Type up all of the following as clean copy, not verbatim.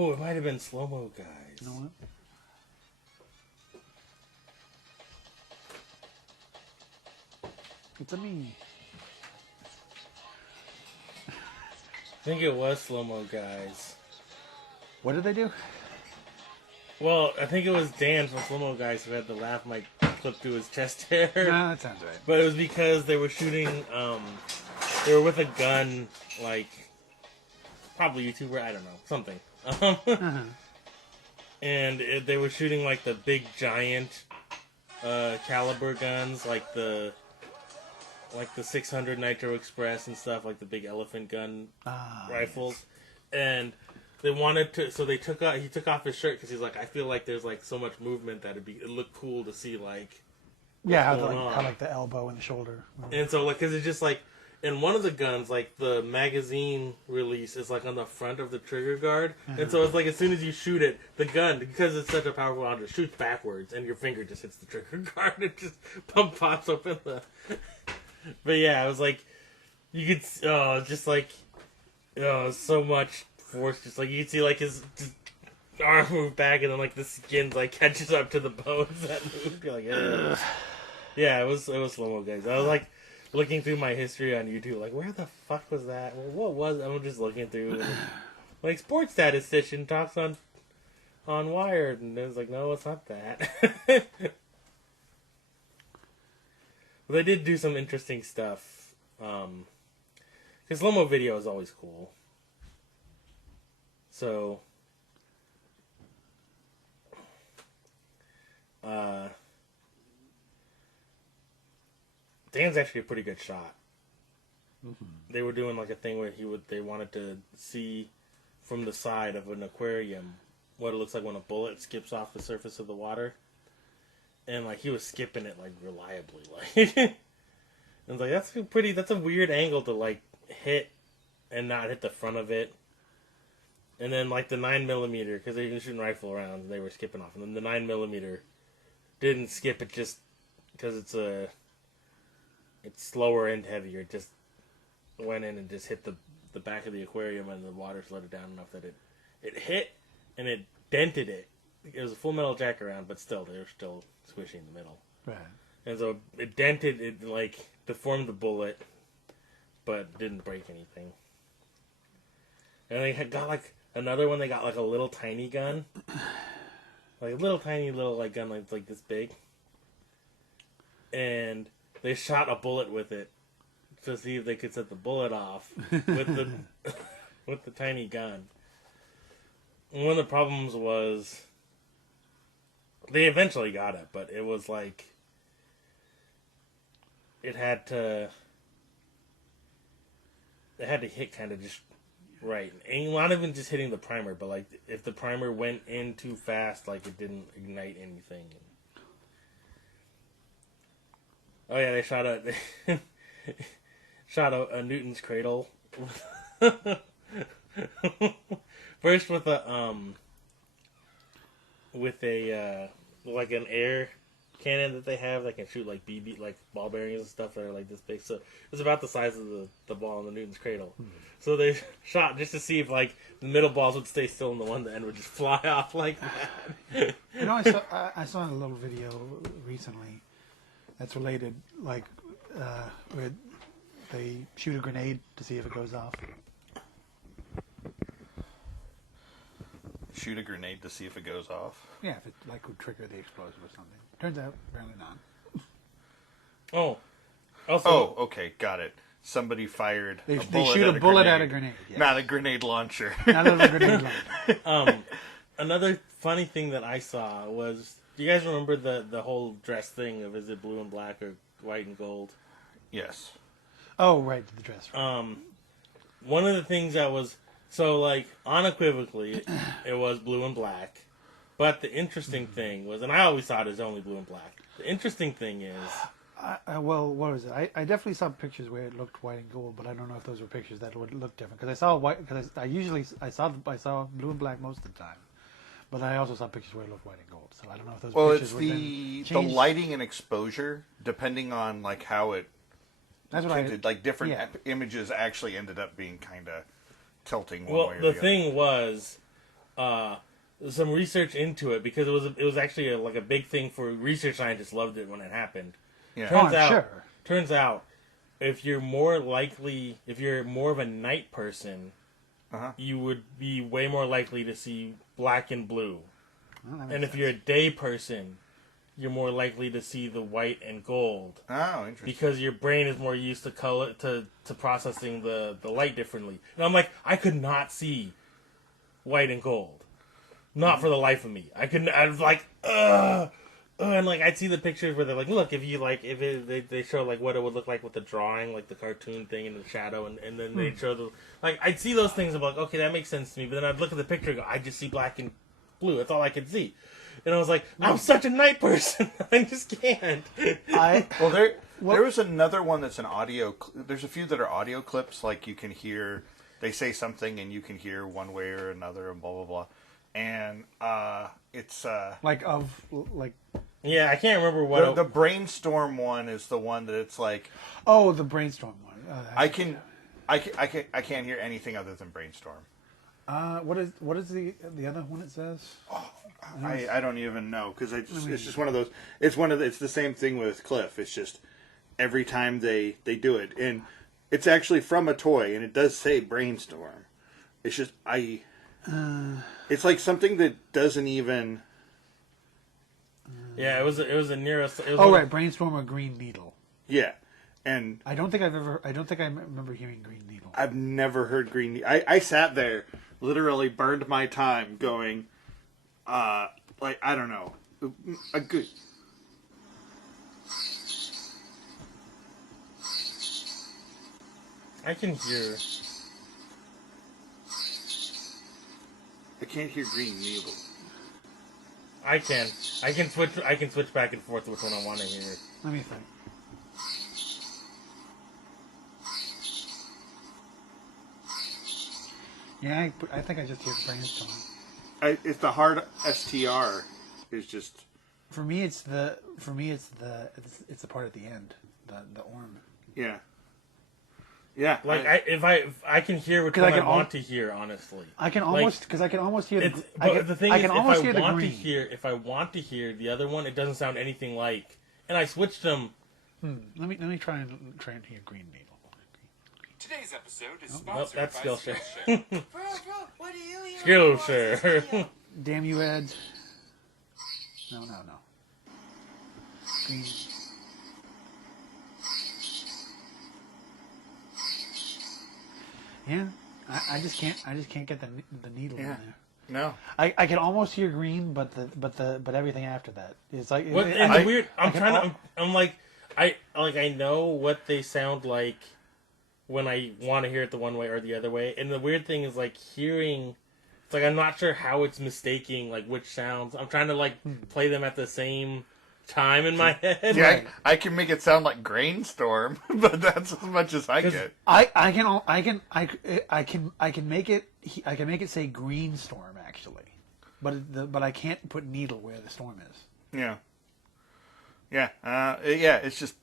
Oh, it might have been slow-mo guys. You know what? It's a me. I think it was slow-mo guys. What did they do? Well, I think it was Dan from Slow-Mo Guys who had the laugh mic clip through his chest hair. No, that sounds right. But it was because they were shooting, they were with a gun, like, probably YouTuber, I don't know, something. And they were shooting, like, the big giant caliber guns, like the 600 Nitro Express and stuff, like the big elephant gun rifles. Yes. And they wanted to, so he took off his shirt because he's like, I feel like there's like so much movement that it'd look cool to see like, how like the elbow and the shoulder. And so like, because it's just like, in one of the guns, like the magazine release is like on the front of the trigger guard, and so it's like as soon as you shoot it, the gun, because it's such a powerful round, it shoots backwards, and your finger just hits the trigger guard. It just pops open the. But yeah, it was like you could, just like, so much force, just like you could see like his arm move back, and then like the skin like catches up to the bones that move. You're like, ugh. Yeah, it was slow-mo guys. I was like looking through my history on YouTube, like where the fuck was that? What was? I'm just looking through, and, like sports statistician talks on Wired, and it was like, no, it's not that. But they did do some interesting stuff. Because slow-mo video is always cool. So, Dan's actually a pretty good shot. Mm-hmm. They were doing like a thing where they wanted to see from the side of an aquarium what it looks like when a bullet skips off the surface of the water. And like he was skipping it like reliably, like and I was like, that's a weird angle to like hit and not hit the front of it. And then like the 9mm, because they were shooting rifle rounds, they were skipping off, and then the 9mm didn't skip it just because it's slower and heavier. It just went in and just hit the back of the aquarium, and the water slowed it down enough that it hit and it dented it. It was a full metal jack around, but still, they were still squishing the middle. Right. And so it dented, it like deformed the bullet, but didn't break anything. And they had got like another one. They got like a little tiny gun, like a little tiny like gun like this big, and they shot a bullet with it to see if they could set the bullet off with the with the tiny gun. And one of the problems was they eventually got it, but it was like it had to hit kind of just right, and not even just hitting the primer, but like if the primer went in too fast, like it didn't ignite anything. Oh yeah, they shot a Newton's cradle. First with a like an air cannon that they have that can shoot like BB, like ball bearings and stuff that are like this big. So it's about the size of the ball in the Newton's cradle. Mm-hmm. So they shot just to see if like the middle balls would stay still and the one at the end would just fly off like that. You know, I saw a little video recently that's related, like where they shoot a grenade to see if it goes off. Shoot a grenade to see if it goes off? Yeah, if it like would trigger the explosive or something. Turns out, apparently not. Oh. Also, oh, okay, got it. Somebody fired they shoot a bullet at a grenade. Yes. Not a grenade launcher. Not a grenade launcher. Another funny thing that I saw was, do you guys remember the whole dress thing of is it blue and black or white and gold? Yes. Oh, right, the dress. Right. One of the things that was, so like unequivocally, it was blue and black. But the interesting thing was, and I always thought it was only blue and black. The interesting thing is, well, what was it? I definitely saw pictures where it looked white and gold, but I don't know if those were pictures that would look different. Because I saw white. Because I saw blue and black most of the time, but I also saw pictures where it looked white and gold. So I don't know if those pictures were the lighting and exposure, depending on like how it. That's what tinted, like different images actually ended up being kind of tilting one way or the other. Well, the thing was, some research into it because it was actually a big thing for research scientists. Loved it when it happened. Yeah. Turns out, if you're more of a night person, you would be way more likely to see black and blue. Well, And if you're a day person, you're more likely to see the white and gold. Oh, interesting. Because your brain is more used to color to processing the light differently. And I'm like, I could not see white and gold. Not for the life of me. I was like, ugh. And like I'd see the pictures where they're like, look, they show like what it would look like with the drawing, like the cartoon thing and the shadow, and then they'd show I'd see those things. I'm like, okay, that makes sense to me. But then I'd look at the picture and go, I just see black and blue. That's all I could see. And I was like, I'm such a night person. I just can't. There was another one that's an audio. There's a few that are audio clips. Like you can hear, they say something and you can hear one way or another and blah blah blah. And it's yeah, I can't remember what the brainstorm one is. The one that it's like, oh, the brainstorm one. I can't hear anything other than brainstorm. What is the other one it says? I don't even know because it's just one of those. It's the same thing with Cliff. It's just every time they do it, and it's actually from a toy, and it does say brainstorm. It's just it's like something that doesn't even. Yeah, it was a nearest. Right, brainstorm or green needle. Yeah, and I don't think I remember hearing green needle. I've never heard green needle. I sat there, literally burned my time going, I don't know, a good. I can hear. I can't hear green needle. I can switch back and forth which one I want to hear. Let me think. Yeah, I think I just hear brainstorm. It's the hard STR is just. For me, it's the part at the end, the orm. Yeah. Yeah. Like I can hear which one I want to hear. Honestly, I can almost hear the thing is, if I want to hear the other one, it doesn't sound anything like. And I switched them. Let me try and hear green needle. Today's episode is sponsored that's by Skillshare. Bro, what do you hear? Skillshare. Damn you, Ed. No. Green. Yeah, I just can't get the needle in there. No. I can almost hear green, but everything after that, it's like weird. I know what they sound like when I want to hear it the one way or the other way. And the weird thing is like hearing. It's like I'm not sure how it's mistaking like which sounds. I'm trying to play them at the same time in my head. Yeah, right. I can make it sound like Grainstorm, but that's as much as I get. I can make it say Greenstorm actually, but I can't put needle where the storm is. Yeah. Yeah. It's just.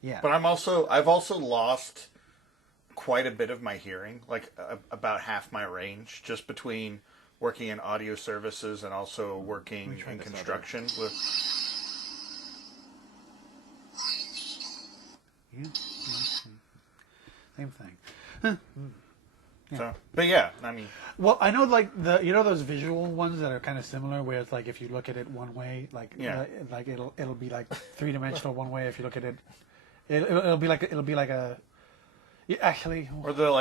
Yeah. But I've also lost quite a bit of my hearing, like about half my range, just between working in audio services and also working in construction with. Yeah. Same thing. Huh. Yeah. So, but yeah, I mean. Well, I know those visual ones that are kind of similar, where it's like if you look at it one way, it'll be like 3-dimensional one way. If you look at it, it'll be like a. Yeah, actually. Or the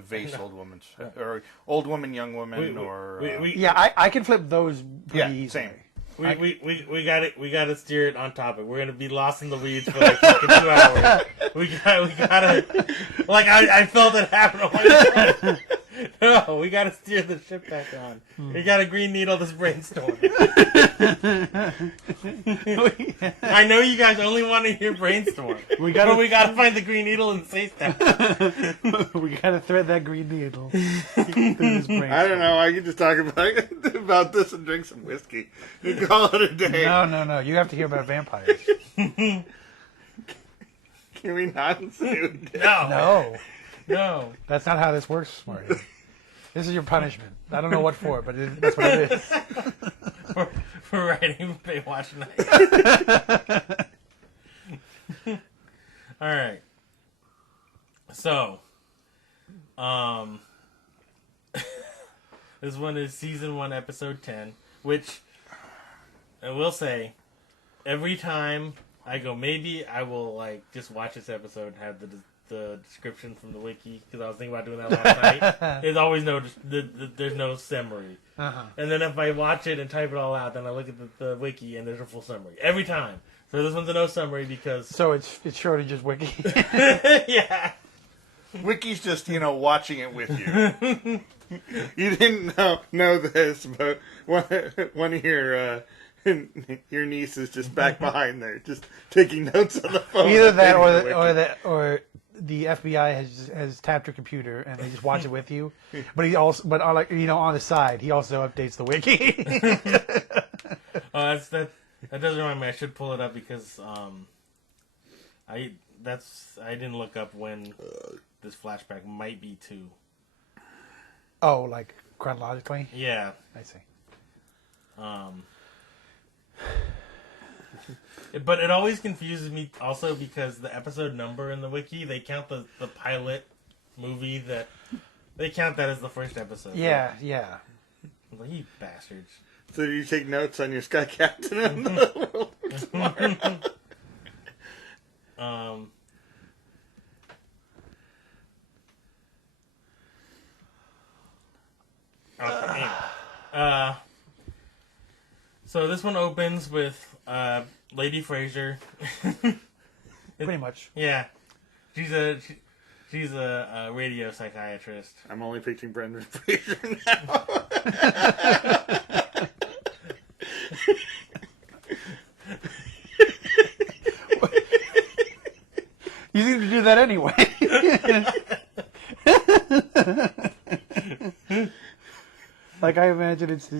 vase old woman, or old woman, young woman, I can flip those pretty easily. Same. We got to steer it on topic. We're gonna be lost in the weeds for like fucking 2 hours. We gotta like I felt it happen. Oh, no, we gotta steer the ship back on. We gotta green needle this brainstorm. I know you guys only want to hear brainstorm. We gotta find the green needle and say stuff. We gotta thread that green needle through this brainstorm. I don't know. I can just talk about this and drink some whiskey. You call it a day. No. You have to hear about vampires. Can we not? No. No. That's not how this works, Marty. This is your punishment. I don't know what for, but that's what it is. for writing Baywatch Night. All right. So, this one is season 1, episode 10, which I will say, every time I go, maybe I will just watch this episode and have the description from the wiki, because I was thinking about doing that last night. There's always there's no summary. And then if I watch it and type it all out, then I look at the wiki and there's a full summary every time. So this one's a no summary because So it's short of just wiki. yeah. Wiki's just, watching it with you. You didn't know this, but one of your niece is just back behind there, just taking notes on the phone. Either that or the FBI has tapped your computer and they just watch it with you. But on the side, he also updates the wiki. That does remind me. I should pull it up because I didn't look up when this flashback might be to. Oh, like chronologically? Yeah, I see. But it always confuses me also because the episode number in the wiki, they count the pilot movie they count that as the first episode. Yeah. I'm like, you bastards. So you take notes on your Sky Captain and the world tomorrow. Okay, anyway. So this one opens with Lady Fraser. Pretty much. Yeah, she's a radio psychiatrist. I'm only picturing Brendan Fraser now. You seem to do that anyway. Like I imagine it's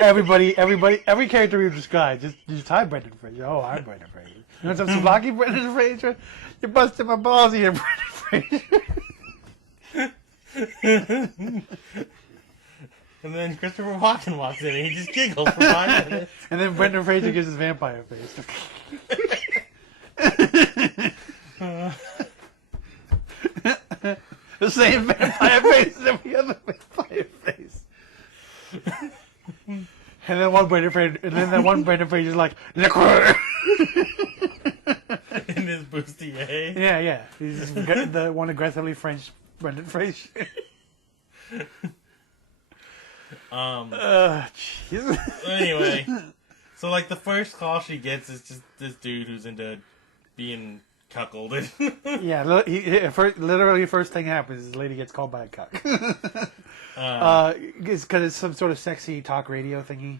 every character you describe just hi Brendan Fraser. Oh, I'm Brendan Fraser. You want some souvlaki, Brendan Fraser? You're busting my balls here, Brendan Fraser. And then Christopher Walken walks in and he just giggles for 5 minutes. And then Brendan Fraser gives his vampire face. The same vampire face as every other vampire face. And then one Brendan Fraser's like, Liquor! In his bustier. Yeah. He's the one aggressively French Brendan Fraser. Jesus. Anyway, so the first call she gets is just this dude who's into being cuckolded. Yeah, literally first thing happens is this lady gets called by a cuck. It's because it's some sort of sexy talk radio thingy.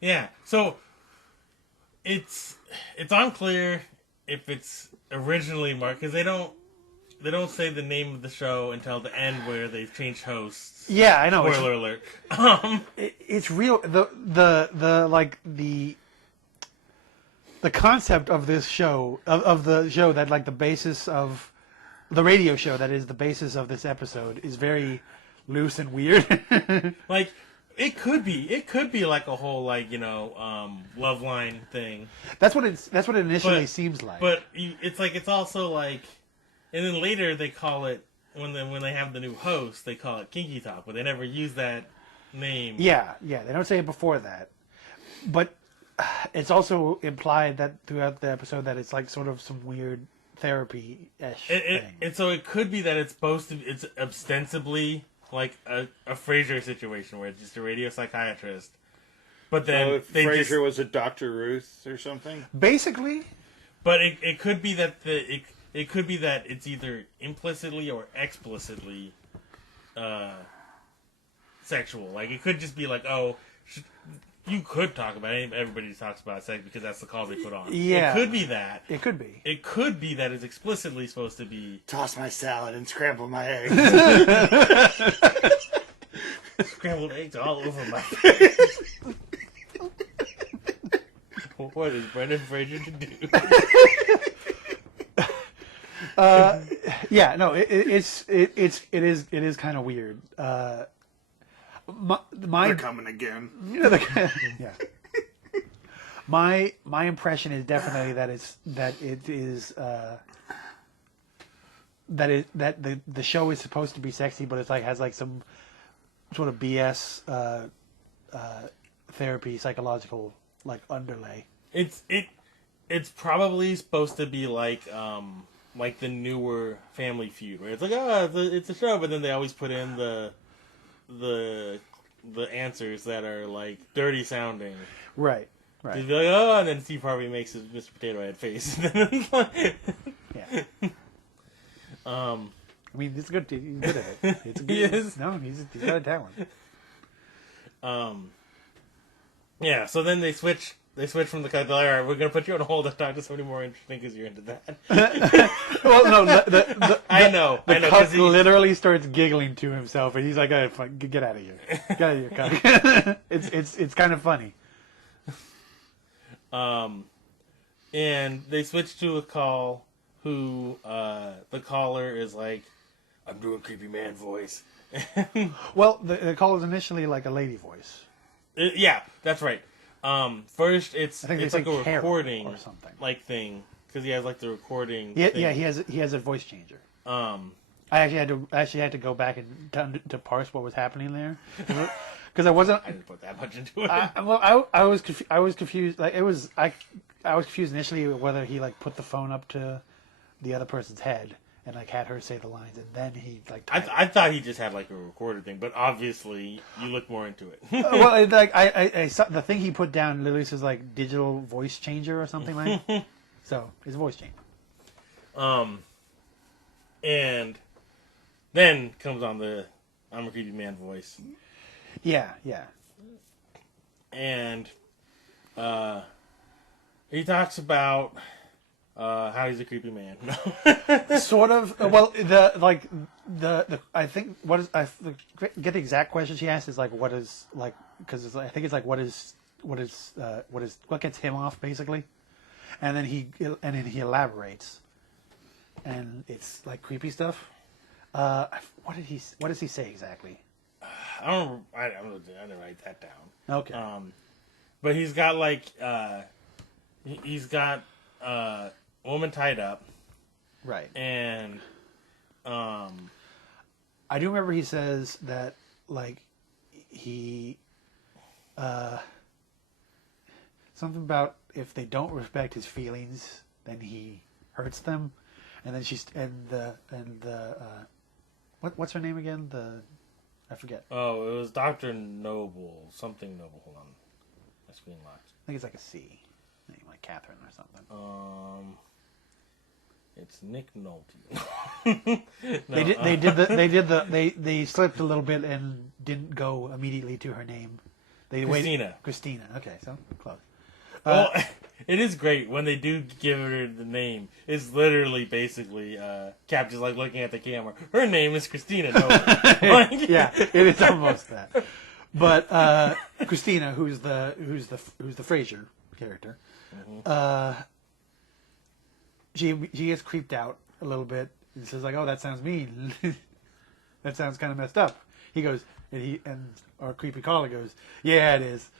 Yeah, so it's unclear if it's originally marked because they don't say the name of the show until the end where they've changed hosts. Yeah, I know. Spoiler alert. It's real. The concept of this show of the show that the basis of the radio show that is the basis of this episode is very loose and weird. It could be like a whole love line thing. That's what it initially seems like. But it's also and then later they call it when they have the new host they call it Kinky Talk, but they never use that name. Yeah, they don't say it before that. But it's also implied that throughout the episode that it's sort of some weird therapy-ish thing. And so it could be that it's ostensibly like a Fraser situation where it's just a radio psychiatrist. But then Fraser was a Dr. Ruth or something? Basically. But it could be that it could be that it's either implicitly or explicitly sexual. It could just be you could talk about it. Everybody talks about sex because that's the call they put on. Yeah. It could be that. It could be. It could be that it's explicitly supposed to be... Toss my salad and scramble my eggs. Scrambled eggs all over my face. What is Brendan Fraser to do? Yeah, no, it is kind of weird. They're coming again. Yeah. My impression is definitely that the show is supposed to be sexy, but it's like has like some sort of BS therapy, psychological like underlay. It's probably supposed to be like the newer Family Feud, where it's like, oh, it's a show, but then they always put in the answers that are like dirty sounding. Right. They'd be like, oh, and then Steve Harvey makes his Mr. Potato Head face. Yeah. I mean, it's good. He's good at it. It's good. He is. No, he's got a talent. Yeah. So then they switch from the cut. They're like, all right, we're gonna put you on hold and talk to somebody more interesting because you're into that. Well, no, I know. The cuck literally starts giggling to himself, and he's like, "Oh, get out of here! Get out of here, cuck!" It's kind of funny. And they switch to a call. Who the caller is like, I'm doing creepy man voice. Well, the call is initially like a lady voice. Yeah, that's right. First, it's like a recording or something like thing because he has like the recording. Yeah, thing. yeah, he has a voice changer. I actually had to go back and to parse what was happening there because I didn't put that much into it. I was confused. Like I was confused initially whether he like put the phone up to the other person's head and like had her say the lines, and then he like. I thought he just had like a recorder thing, but obviously you look more into it. Well, like I saw the thing he put down literally says like digital voice changer or something like. So it's a voice changer. And then comes on the I'm a creepy man voice. Yeah. And he talks about how he's a creepy man. Sort of. Well, the I think I get the exact question she asked is like what is like because I think it's like what gets him off basically, and then he elaborates, and it's like creepy stuff. What does he say exactly? I didn't write that down. Okay. But he's got like he's got a woman tied up. Right. And I do remember he says that like he something about if they don't respect his feelings, then he hurts them. And then what's her name again? I forget. Oh, it was Dr. Noble. Something Noble. Hold on. My screen locked. I think it's like a C. Name like Catherine or something. It's Nick Nolte. No, they slipped a little bit and didn't go immediately to her name. Christina. Okay, so close. Well, it is great when they do give her the name. It's literally basically Cap just like looking at the camera. Her name is Christina. Yeah, it is almost that. But Christina, who's the Fraser character, she gets creeped out a little bit and says like, "Oh, that sounds mean. That sounds kind of messed up." He goes, and our creepy caller goes, "Yeah, it is."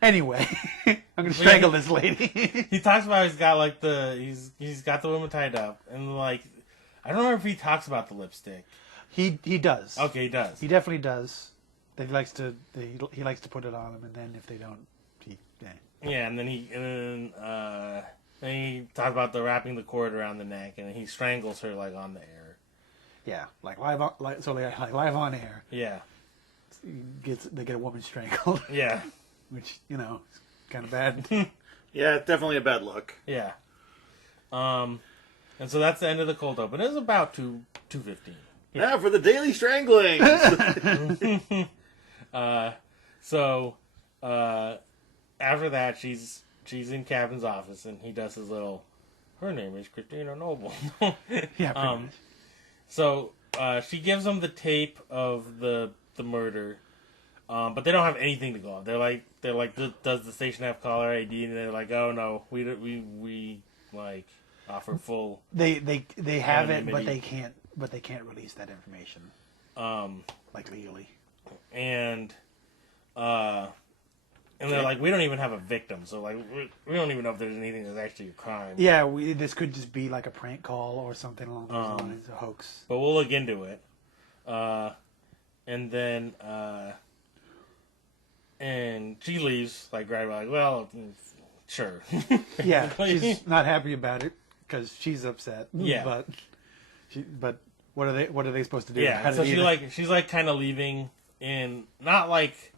Anyway, I'm gonna strangle this lady. He talks about he's got the woman tied up, and like I don't remember if he talks about the lipstick. He does. Okay, he does. He definitely does. That he likes to put it on them, and then if they don't, Yeah, and then he talks about the wrapping the cord around the neck, and he strangles her like on the air. Yeah, like live on air. Yeah, they get a woman strangled. Yeah. Which, is kind of bad. Yeah, definitely a bad look. Yeah. And so that's the end of the cold open. It was about 2:15. Yeah, for the daily strangling. So after that, she's in Captain's office, and he does his little. Her name is Christina Noble. Yeah. So she gives him the tape of the murder. But they don't have anything to go on. They're like, does the station have caller ID? And they're like, oh no, we like offer full. They have anonymity. it, but they can't but they can't release that information, like legally. And they're like, we don't even have a victim, so like we don't even know if there's anything that's actually a crime. Yeah, this could just be like a prank call or something along those lines, a hoax. But we'll look into it. And then and she leaves, like right away, like, well, sure. Yeah, she's not happy about it because she's upset. Yeah, but what are they supposed to do? Yeah, so she's like kind of leaving in not like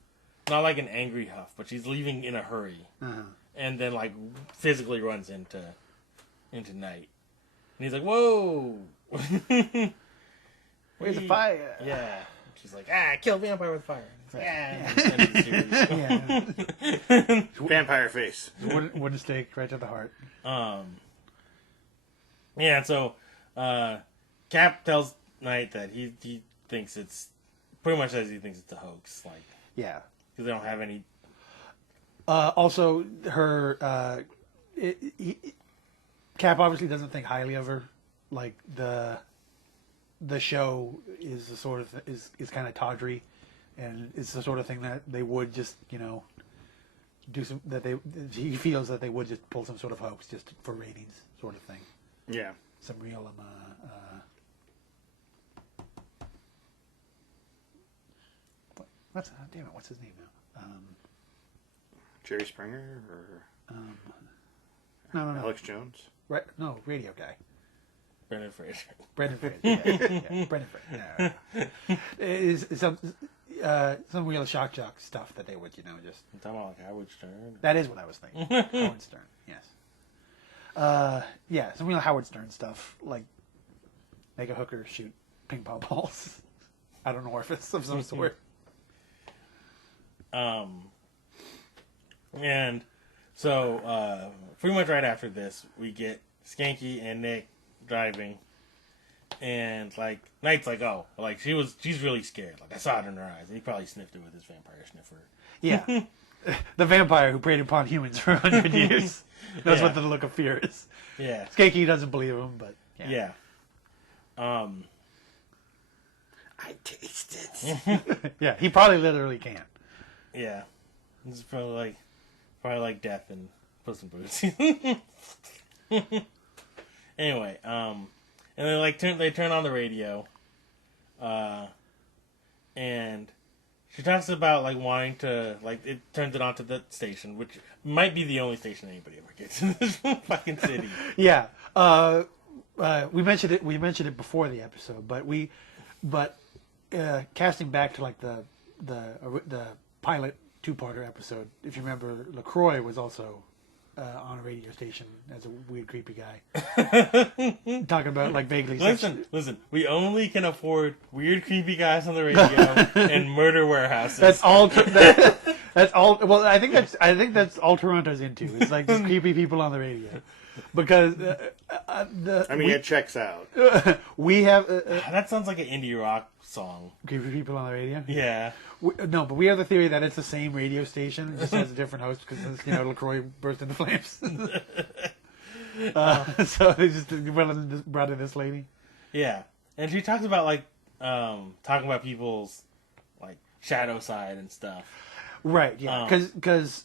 an angry huff, but she's leaving in a hurry, and then like physically runs into Knight, and he's like, "Whoa, where's the fire?" Yeah, she's like, kill vampire with fire. Yeah. Vampire face. Wooden stake right to the heart. Yeah, so Cap tells Knight that he thinks it's pretty much says he thinks it's a hoax, like yeah, because they don't have any. Also, her Cap obviously doesn't think highly of her. Like the show is the sort of is kind of tawdry. And it's the sort of thing that they would just, do some. He feels that they would just pull some sort of hoax just for ratings, sort of thing. Yeah. Some real what's his name now? Jerry Springer or no. Alex Jones? Right? No, radio guy. Brendan Fraser. Yeah, Brendan Fraser. Yeah. Is some real shock jock stuff that they would, just. I'm talking about like Howard Stern. That is what I was thinking. Howard Stern, yes. Yeah, some real Howard Stern stuff, like make a hooker shoot ping pong balls out of an orifice of some sort. And so pretty much right after this, we get Schanke and Nick driving, and like Knight's like, oh, like she's really scared. Like I saw it in her eyes, and he probably sniffed it with his vampire sniffer. Yeah, the vampire who preyed upon humans for 100 years knows what the look of fear is. Yeah, Schanke doesn't believe him, but yeah. I taste it. Yeah, he probably literally can't. Yeah, this is probably like death and Puss in Boots. Anyway, and they turn on the radio, and she talks about like wanting to it turns it onto the station, which might be the only station anybody ever gets in this fucking city. Yeah, we mentioned it before the episode, but casting back to like the pilot 2-parter episode, if you remember, LaCroix was also on a radio station as a weird, creepy guy, talking about like vaguely. Listen. We only can afford weird, creepy guys on the radio and murder warehouses. That's all. That's all. Well, I think that's all Toronto's into. It's like just creepy people on the radio, because it checks out. We have that sounds like an indie rock song. Creepy people on the radio. Yeah. No, but we have the theory that it's the same radio station. It just has a different host because LaCroix burst into flames. So they just brought in this lady. Yeah, and she talks about talking about people's like shadow side and stuff. Right. Yeah. Because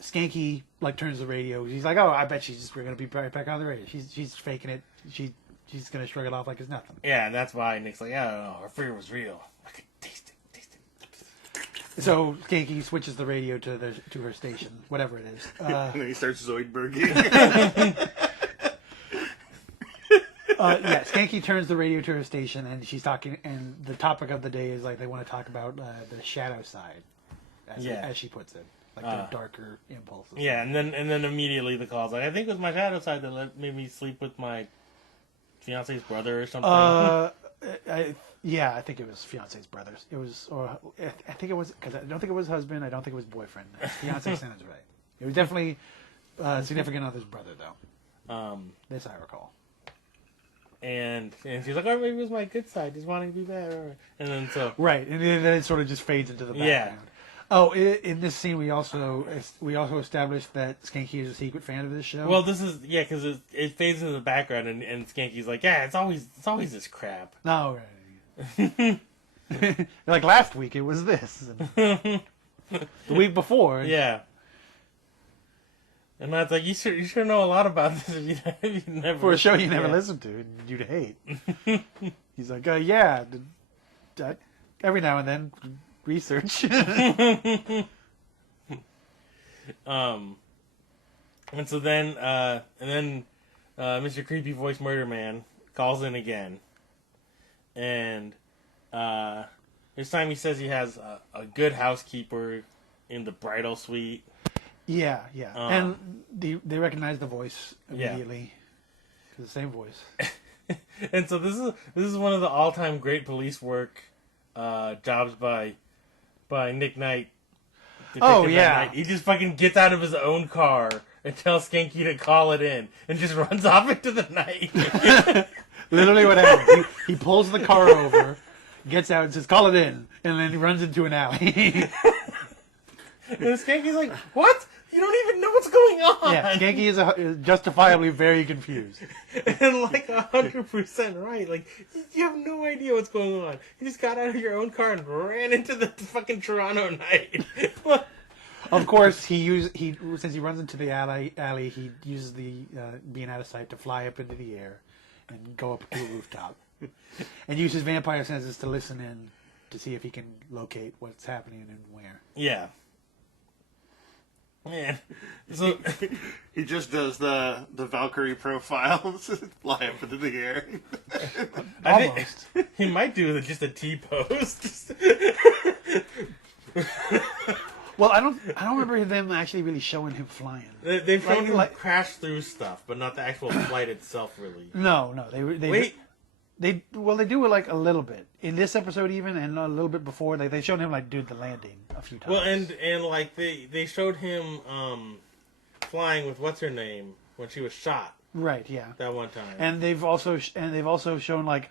Schanke turns the radio. He's like, oh, I bet we're gonna be right back on the radio. She's faking it. She's gonna shrug it off like it's nothing. Yeah, and that's why Nick's like, I don't know, her fear was real. I could taste it. So Schanke switches the radio to her station, whatever it is. And then he starts Zoidberging. Yeah, Schanke turns the radio to her station, and she's talking. And the topic of the day is they want to talk about the shadow side, as she puts it, their darker impulses. Yeah, and then immediately the call's like, I think it was my shadow side that made me sleep with my fiance's brother or something. I think it was fiance's brothers. It was, or I think it was, because I don't think it was husband. I don't think it was boyfriend. Fiance sounds right. It was definitely significant other's brother, though. This I recall. And she's like, oh, maybe it was my good side, just wanting to be better. And then so right, and then it sort of just fades into the background. Oh, in this scene, we also established that Schanke is a secret fan of this show. Well, this is because it fades into the background, and Skanky's like, yeah, it's always this crap. No, right. Like last week, it was this. The week before, Yeah. And Matt's like, you should know a lot about this if you never for a show you never yeah. listened to and you'd hate. He's like, yeah, every now and then research. And so then Mr. Creepy Voice Murder Man calls in again, and this time he says he has a good housekeeper in the bridal suite. Yeah. And they recognize the voice immediately. The same voice. And so this is one of the all-time great police work jobs by Nick Knight. Oh, Detective yeah. Knight. He just fucking gets out of his own car and tells Skanky to call it in and just runs off into the night. Literally what happened. He pulls the car over, gets out and says, call it in, and then he runs into an alley. And Skanky's like, what? You don't even know what's going on. Yeah, Schanke is justifiably very confused. And like 100% right. Like, you have no idea what's going on. You just got out of your own car and ran into the fucking Toronto night. Of course, since he runs into the alley, he uses the being out of sight to fly up into the air and go up to a rooftop. And uses vampire senses to listen in to see if he can locate what's happening and where. Yeah. Man, so He just does the Valkyrie profiles, fly up into the air. I Almost. think he might do just a T-pose. Well, I don't remember them actually really showing him flying. They've shown him like- crash through stuff, but not the actual flight itself, really. No, they Wait, They do it like a little bit in this episode even, and a little bit before. They showed him like do the landing a few times. well, and like they showed him flying with what's her name when she was shot right, yeah. that one time. And they've also shown like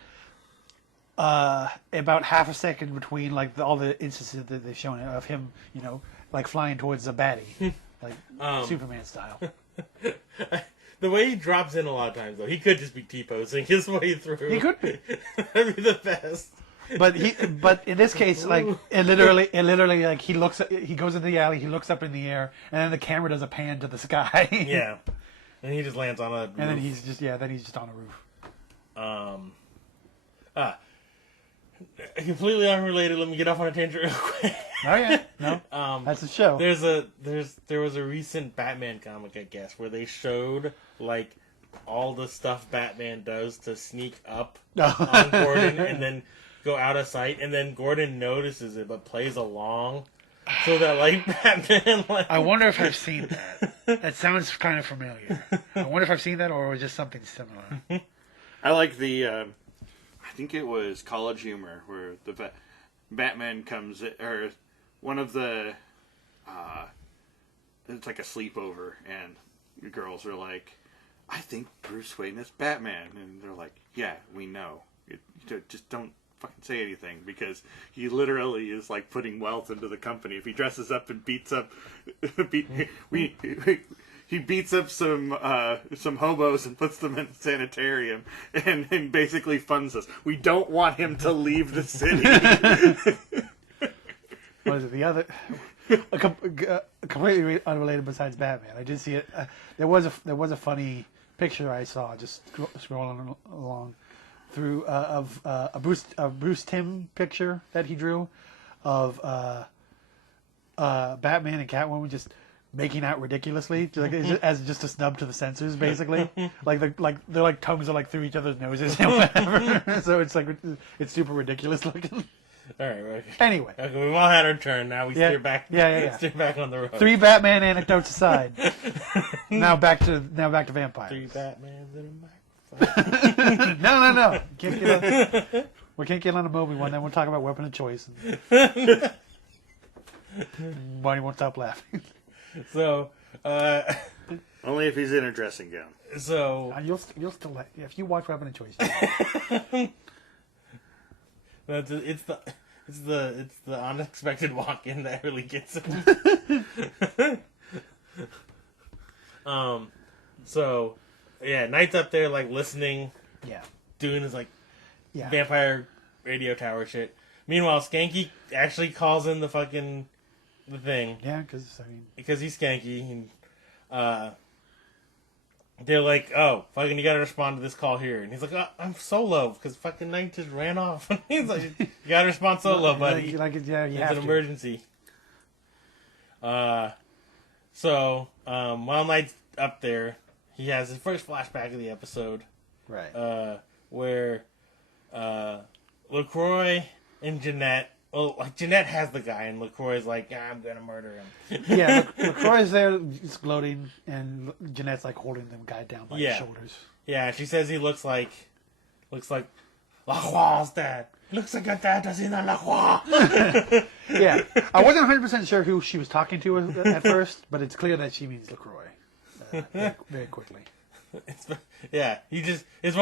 about half a second between like all the instances that they've shown of him, like flying towards the baddie, like Superman style. The way he drops in a lot of times, though, he could just be T-posing his way through. He could be. That'd be the best. But in this case, like it literally like he goes into the alley, he looks up in the air, and then the camera does a pan to the sky. Yeah, and he just lands on a roof. And then he's just on a roof. Completely unrelated. Let me get off on a tangent real quick. Oh yeah, no, that's a show. There was a recent Batman comic, I guess, where they showed like all the stuff Batman does to sneak up on Gordon and then go out of sight, and then Gordon notices it but plays along, so that like Batman. Like, I wonder if I've seen that. That sounds kind of familiar. I wonder if I've seen that or it was just something similar. I like the, I think it was College Humor, where the Batman comes, or one of the, it's like a sleepover, and the girls are like, I think Bruce Wayne is Batman. And they're like, yeah, we know. Just don't fucking say anything, because he literally is like putting wealth into the company. If he dresses up and beats up, he beats up some hobos and puts them in a sanitarium and basically funds us. We don't want him to leave the city. What is it? The other, completely unrelated besides Batman. I did see it. There was a funny picture I saw just scrolling along through of a Bruce Timm picture that he drew of Batman and Catwoman just making out ridiculously, as just a snub to the censors, basically. Their tongues are like through each other's noses and whatever. So it's super ridiculous looking. all right, okay. Anyway, Okay, we've all had our turn. Now we steer back. Yeah. Steer back on the road. 3 Batman anecdotes aside. Now back to vampires. 3 Batmans in a microphone. No. We can't get on a movie one. Then we'll talk about weapon of choice. Barney won't stop laughing. So, Only if he's in a dressing gown. so You'll still if you watch Weapon of Choice. it's It's the unexpected walk-in that really gets him. So, yeah, Knight's up there, like, listening. Yeah. Doing his, like, vampire radio tower shit. Meanwhile, Schanke actually calls in the thing. Yeah, because he's Schanke, and they're like, "Oh, fucking, you gotta respond to this call here." And he's like, "I'm solo because fucking Knight just ran off." He's like, "You gotta respond solo, buddy. It's an emergency." So while Knight's up there, he has his first flashback of the episode, right? Where LaCroix and Jeanette. Well, like, Jeanette has the guy, and LaCroix's like, I'm gonna murder him. Yeah, LaCroix's there, just gloating, and Jeanette's like holding the guy down by his shoulders. Yeah, she says he looks like Lacroix's dad. Looks like a dad does in Lacroix. Yeah, I wasn't 100% sure who she was talking to at first, but it's clear that she means LaCroix very quickly. It's one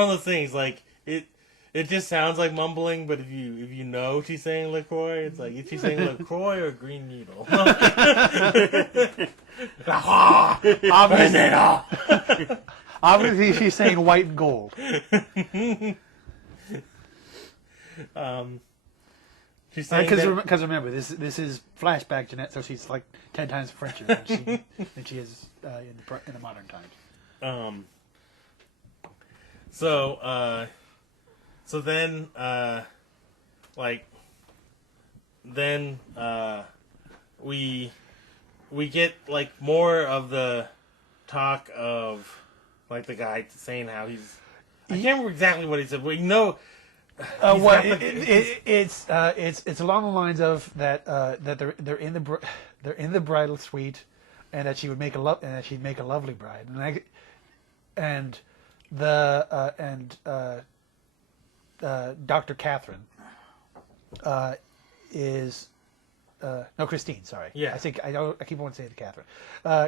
of those things, like, it just sounds like mumbling, but if you know she's saying LaCroix, it's like, is she saying LaCroix or Green Needle? LaCroix! Obviously, she's saying white and gold. She's saying because remember, this is flashback Jeanette, so she's like 10 times Frencher than she is in the modern times. So then, we get, like, more of the talk of, like, the guy saying how he's... I can't remember exactly what he said, but it's along the lines of that they're in the bridal suite, and that she'd make a lovely bride, and Dr. Catherine is Christine. Sorry, yeah. I keep wanting to say it to Catherine.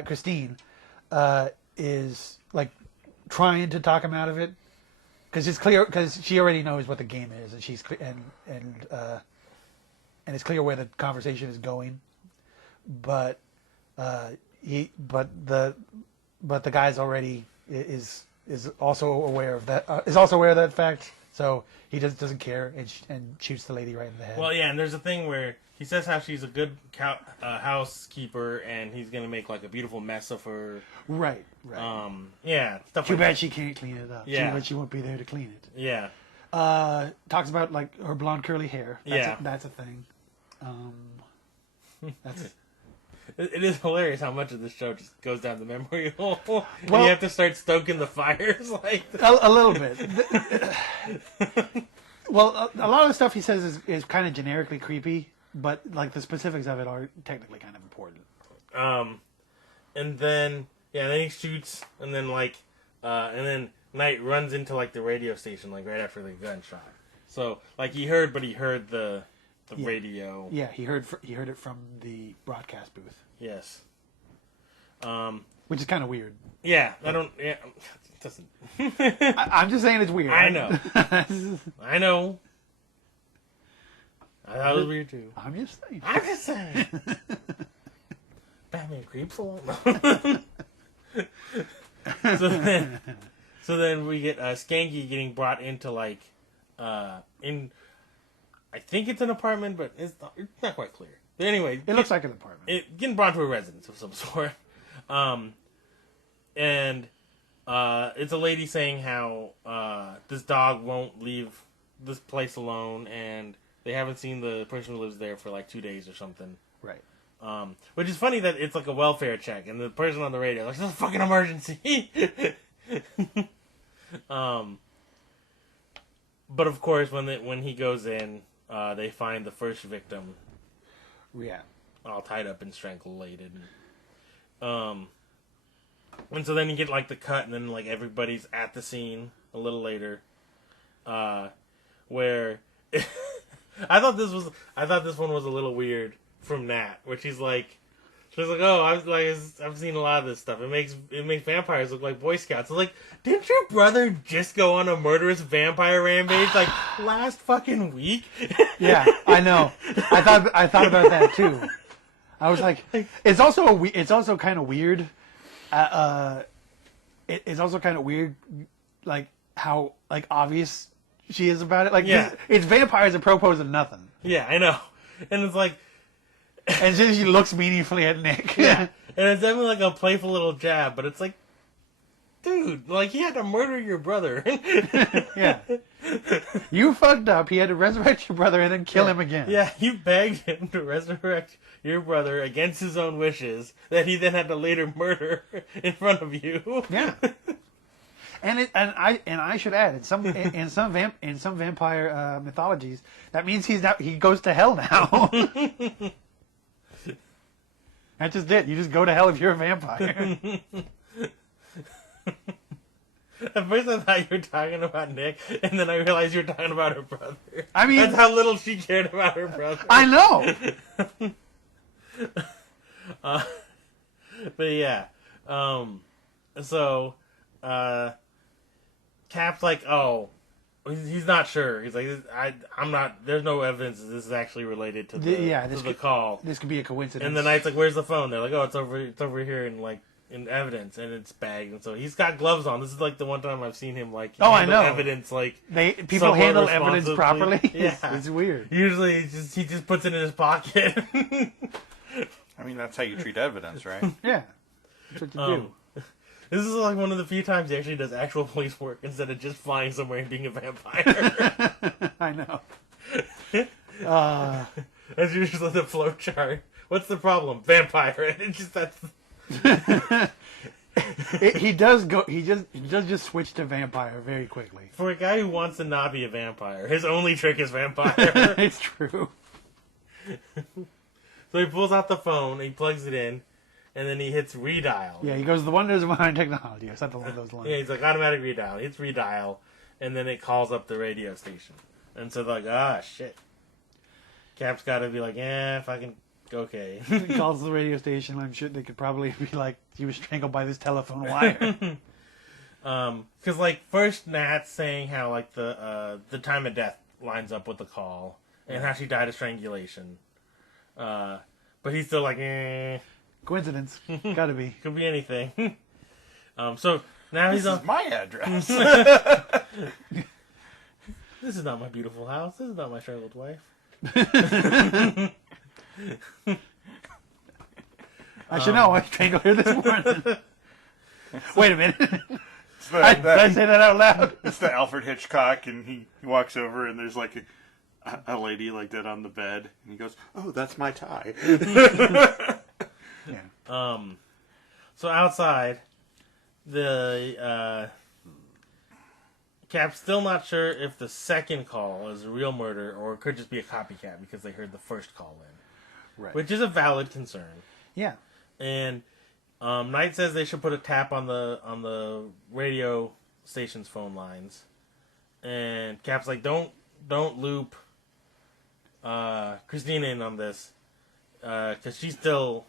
Christine is like trying to talk him out of it because it's clear because she already knows what the game is, and she's and it's clear where the conversation is going, but the guy's already is also aware of that fact. So he doesn't care and shoots the lady right in the head. Well, yeah, and there's a thing where he says how she's a good housekeeper, and he's gonna make, like, a beautiful mess of her. Right. Yeah. Stuff Too like bad that. she can't clean it up. Yeah. Too bad she won't be there to clean it. Yeah. Talks about, like, her blonde curly hair. That's a thing. That's. It is hilarious how much of this show just goes down the memory hole. Well, and you have to start stoking the fires, like a little bit. Well, a lot of the stuff he says is kind of generically creepy, but, like, the specifics of it are technically kind of important. And then he shoots, and then and then Knight runs into, like, the radio station, like, right after the gunshot. So, like, he heard the radio. Yeah, he heard it from the broadcast booth. Yes. Which is kind of weird. Yeah, it doesn't. I'm just saying it's weird. I know. I know. I thought it was weird too. I'm just saying. Batman creeps along. So then we get Schanke getting brought into, like, in. I think it's an apartment, but it's not quite clear. But anyway, it looks like an apartment. Getting brought to a residence of some sort. And it's a lady saying how this dog won't leave this place alone, and they haven't seen the person who lives there for, like, 2 days or something. Right. Which is funny that it's like a welfare check, and the person on the radio is like, "This is a fucking emergency." But of course, when he goes in, they find the first victim. Yeah. All tied up and strangulated. And so then you get, like, the cut, and then, like, everybody's at the scene a little later, where I thought this one was a little weird from Nat, where she's like, She's like, oh, I've seen a lot of this stuff. It makes vampires look like Boy Scouts. I was like, didn't your brother just go on a murderous vampire rampage like last fucking week? Yeah, I know. I thought about that too. I was like, it's also kind of weird. It's also kind of weird, like how like obvious she is about it. Like, Yeah. it's vampires apropos of nothing. Yeah, I know. And it's like, And then she looks meaningfully at Nick. yeah. And it's definitely like a playful little jab, but it's like, dude, like, he had to murder your brother. Yeah. You fucked up. He had to resurrect your brother and then kill him again. Yeah, you begged him to resurrect your brother against his own wishes, that he then had to later murder in front of you. Yeah. And I should add, in some vampire mythologies, that means he goes to hell now. That's just it. You just go to hell if you're a vampire. At first I thought you were talking about Nick, and then I realized you were talking about her brother. I mean, that's how little she cared about her brother. I know. But yeah, so Cap's like, oh, he's not sure. He's like, I'm not. There's no evidence that this is actually related to the call. This could be a coincidence. And the Knight's like, where's the phone? They're like, oh, it's over here in evidence, and it's bagged, and so he's got gloves on. This is like the one time I've seen him like I handle know evidence like people handle evidence responsibly. properly. Yeah, it's weird. Usually he just puts it in his pocket. I mean, that's how you treat evidence, right? Yeah, that's what you do. This is like one of the few times he actually does actual police work instead of just flying somewhere and being a vampire. I know. That's usually the flow chart. What's the problem? Vampire. And it just He does just switch to vampire very quickly. for a guy who wants to not be a vampire, his only trick is vampire. It's true. So he pulls out the phone, he plugs it in, and then he hits redial. Yeah, he goes, the wonders of modern technology, or something along those lines. Yeah, he's like, automatic redial. He hits redial, and then it calls up the radio station. And so they're like, shit. Cap's got to be like, fucking, okay. He calls the radio station. I'm sure they could probably be like, he was strangled by this telephone wire. Because, like, first Nat's saying how, like, the time of death lines up with the call, and how she died of strangulation. But he's still like, Coincidence. Gotta be. could be anything. So now he's This on. is my address. This is not my beautiful house. This is not my Charlotte wife. I should know. I strangled her this morning. Wait a minute. Did Did I say that out loud? It's the Alfred Hitchcock, and he walks over, and there's like a lady like that on the bed, and he goes, "Oh, that's my tie." Yeah. So outside, the Cap's still not sure if the second call is a real murder or it could just be a copycat because they heard the first call in, Right. which is a valid concern. Yeah. And Knight says they should put a tap on the radio station's phone lines, and Cap's like, don't loop Christina in on this, because she's still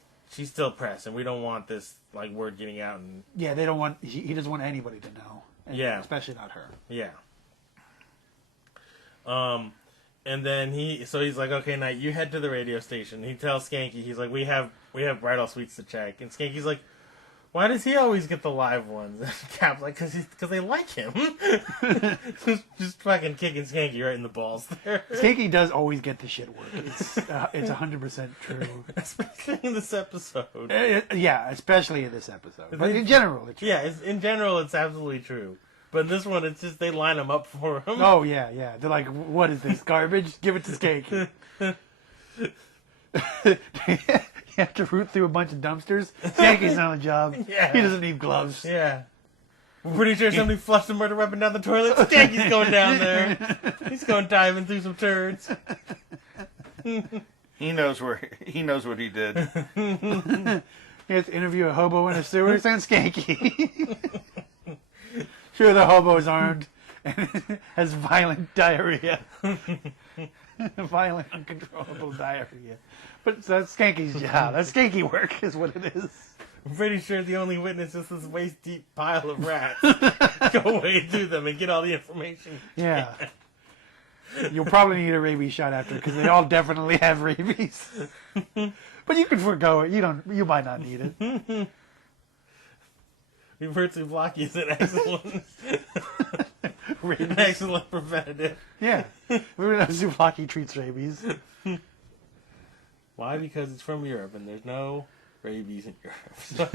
pressed, and we don't want this like word getting out. And Yeah, they don't want. He doesn't want anybody to know. Yeah. Especially not her. yeah. And then he's like, okay, Knight, you head to the radio station. He tells Schanke, he's like, we have bridal suites to check, and Skanky's like, why does he always get the live ones? And Cap's like, because they like him. Just fucking kicking Schanke right in the balls there. Schanke does always get the shit work. It's 100% true. Especially in this episode. Yeah, especially in this episode. But in general, it's true. Yeah, in general, it's absolutely true. But in this one, it's just they line him up for him. Oh, yeah. They're like, what is this, garbage? Give it to Schanke. You have to root through a bunch of dumpsters. Schanke's on the job. Yeah. He doesn't need gloves. Yeah. I'm pretty sure somebody flushed a murder weapon down the toilet. Schanke's going down there. He's going diving through some turds. He knows what he did. He has to interview a hobo in a sewer. Send Schanke. Sure, the hobo's armed and has violent diarrhea. Violent, uncontrollable diarrhea. But that's Skanky's job. That's Skanky work, is what it is. I'm pretty sure the only witness is this waist-deep pile of rats. Go wade through them and get all the information. Yeah. You'll probably need a rabies shot after, because they all definitely have rabies. But you can forego it. You might not need it. We've heard souvlaki is an excellent, an excellent preventative. Yeah. Souvlaki treats rabies. Why? Because it's from Europe and there's no rabies in Europe. So,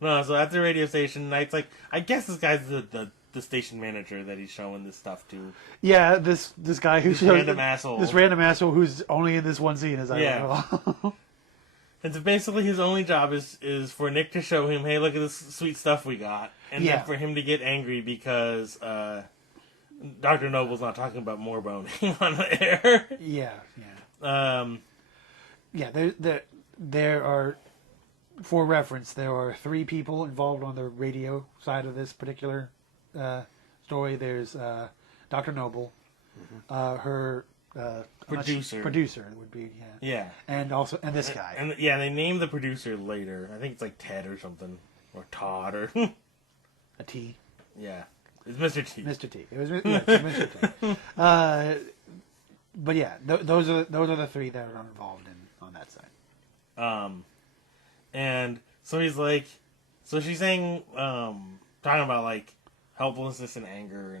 no, so at the radio station, Knight's like, I guess this guy's the station manager that he's showing this stuff to. Yeah, this guy who's random asshole. This random asshole who's only in this one scene, as I recall. And so basically his only job is for Nick to show him, hey, look at this sweet stuff we got. And then for him to get angry because Dr. Noble's not talking about more boning on the air. Yeah. There are, for reference, there are 3 people involved on the radio side of this particular story. There's Dr. Noble, her producer would be, and this guy, and they name the producer later. I think it's like Ted or something, or Todd or a T. Yeah, it's Mr. T. Mr. T. It was Mr. T. But yeah, those are the 3 that are involved on that side. And so he's like, so she's saying, talking about like helplessness and anger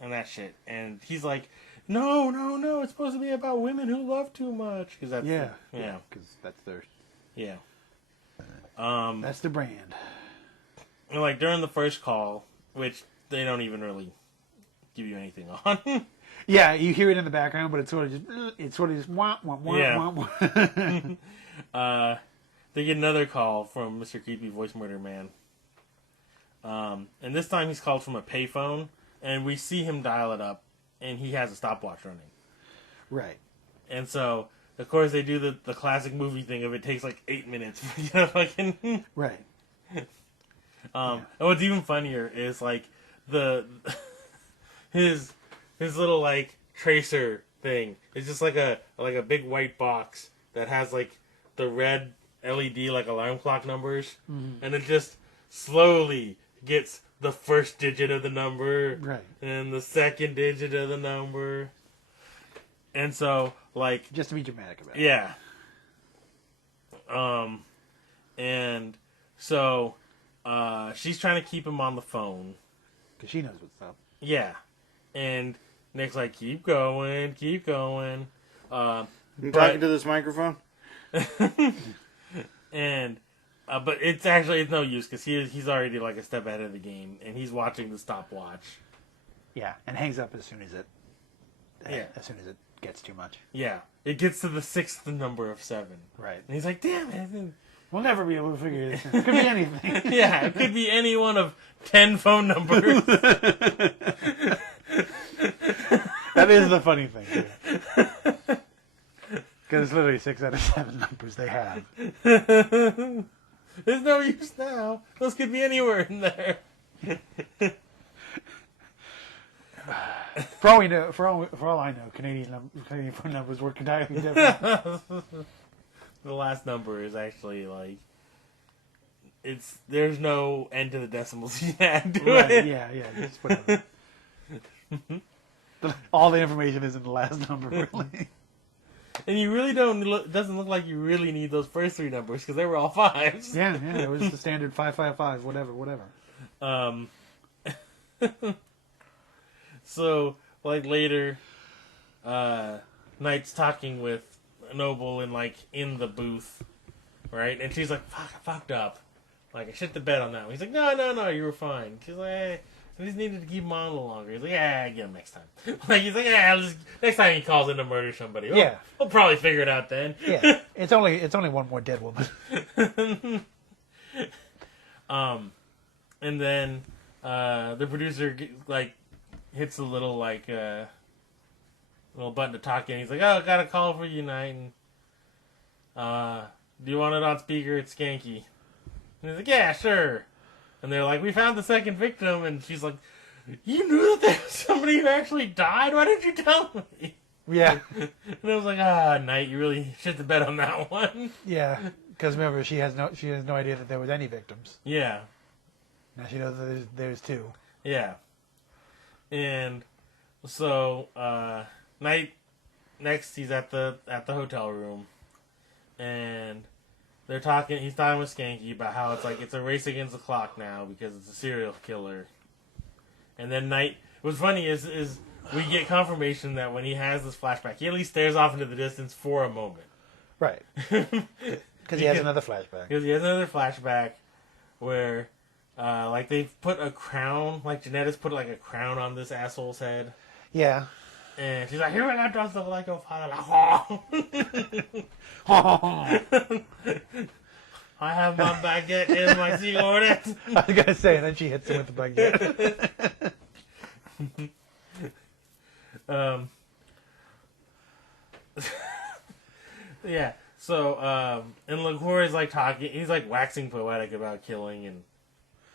and that shit, and he's like, no, it's supposed to be about women who love too much, because that's because that's their that's the brand. And like during the first call, which they don't even really give you anything on. Yeah, you hear it in the background, but it's sort of just wah wah wah wah. They get another call from Mr. Creepy Voice Murder Man. And this time he's called from a payphone, and we see him dial it up, and he has a stopwatch running. Right. And so, of course, they do the classic movie thing of it takes like 8 minutes for you to fucking... Right. And what's even funnier is like his little like tracer thing. It's just like a big white box that has like the red LED like alarm clock numbers, and it just slowly gets the first digit of the number, right, and the second digit of the number, and so like just to be dramatic about it. Yeah. And so she's trying to keep him on the phone because she knows what's up. Yeah, and Nick's like, keep going. You talking to this microphone? And but it's no use because he's already like a step ahead of the game, and he's watching the stopwatch. Yeah, and hangs up as soon as it gets too much. Yeah, it gets to the 6th number of 7. Right, and he's like, damn it. We'll never be able to figure this out. It could be anything. Yeah, it could be any one of 10 phone numbers. That is the funny thing, too. Because it's literally 6 out of 7 numbers they have. There's no use now. Those could be anywhere in there. For all I know, Canadian phone numbers work entirely different. The last number is actually like there's no end to the decimals you add to it. Yeah, just whatever. All the information is in the last number, really. And you really doesn't look like you really need those first 3 numbers because they were all 5s. Yeah, it was the standard 555, whatever. So, like later, Knight's talking with Noble in the booth, right? And she's like, "Fuck, I fucked up. Like I shit the bed on that one." He's like, "No, you were fine." She's like, "Hey, I just needed to keep him on a little longer." He's like, "Yeah, I get him next time." He's like, "Yeah, next time he calls in to murder somebody, we'll probably figure it out then." Yeah, it's only one more dead woman. And then the producer hits a little little button to talk in. He's like, "Oh, got a call for you, Knight. And, do you want it on speaker? It's Schanke." And he's like, "Yeah, sure." And they're like, "We found the second victim," and she's like, You knew that there was somebody who actually died? Why didn't you tell me? Yeah. And I was like, Knight, you really shit the bed on that one. Yeah. Because remember, she has no idea that there was any victims. Yeah. Now she knows that there's two. Yeah. And so, Knight, next he's at the hotel room. And he's talking with Schanke about how it's a race against the clock now because it's a serial killer. And then Knight, what's funny is we get confirmation that when he has this flashback, he at least stares off into the distance for a moment. Right. Because he has another flashback. Because he has another flashback where, they've put a crown, like Jeanetta's put like a crown on this asshole's head. Yeah. And she's like, here we go, just look like your father. I have my baguette in my cigarette. I was gonna say, and then she hits him with the baguette. Yeah. So, and LaCroix's like talking. He's like waxing poetic about killing and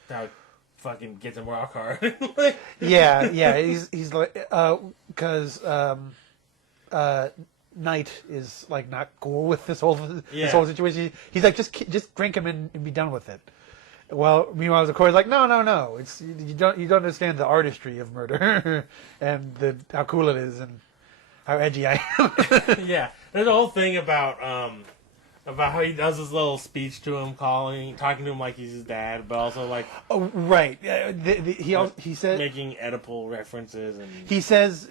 how it fucking gets him rock hard. Yeah. He's like, because Knight is like not cool with this whole situation. He's like, just drink him and be done with it. Well, meanwhile, the court's like, no. It's you don't understand the artistry of murder and how cool it is and how edgy I am. Yeah, there's a whole thing about how he does his little speech to him, talking to him like he's his dad, but also like right. He said making Oedipal references and he says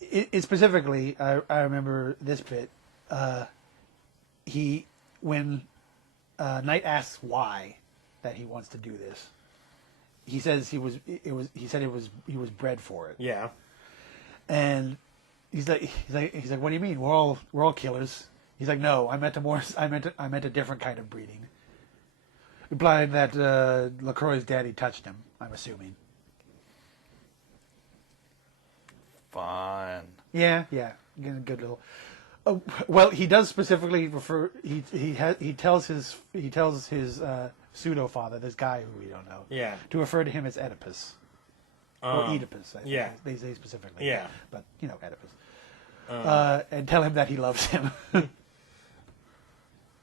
it specifically. I remember this bit. When Knight asks why that he wants to do this, he says he was bred for it. Yeah, and he's like, what do you mean? We're all killers. He's like, no, I meant a different kind of breeding. Implying that LaCroix's daddy touched him. I'm assuming. Fun. Yeah, good little. Well, he does specifically refer. He tells his pseudo father, this guy who we don't know, to refer to him as Oedipus or Oedipus. I think they say specifically. Yeah, but Oedipus, and tell him that he loves him.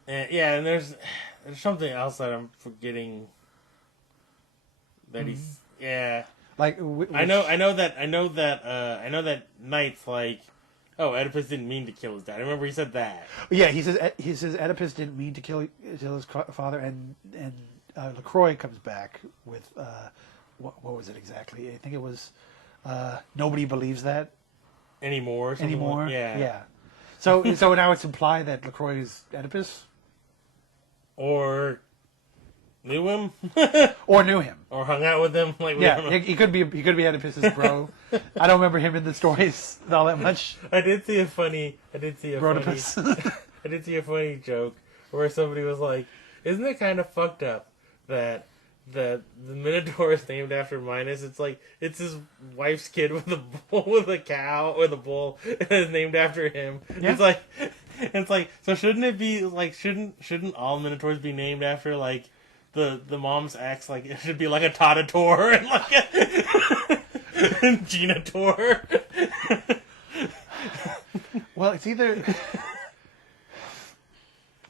and there's something else that I'm forgetting. That he's like I know that Knight's like, oh, Oedipus didn't mean to kill his dad. I remember he said that. Yeah, he says Oedipus didn't mean to kill his father, and LaCroix comes back with what was it exactly? I think it was nobody believes that anymore. Like, yeah. Yeah. So now it's implied that LaCroix is Oedipus, or knew him, or knew him, or hung out with him. Like he could be Oedipus's bro. I don't remember him in the stories all that much. I did see a funny joke where somebody was like, "Isn't it kind of fucked up that the Minotaur is named after Minos? It's like it's his wife's kid with a bull, with a cow or the bull, and it's named after him. Yeah. It's like so shouldn't it be like shouldn't all Minotaurs be named after like the mom's ex? Like it should be like a Tatator and like a Genator. Well, it's either.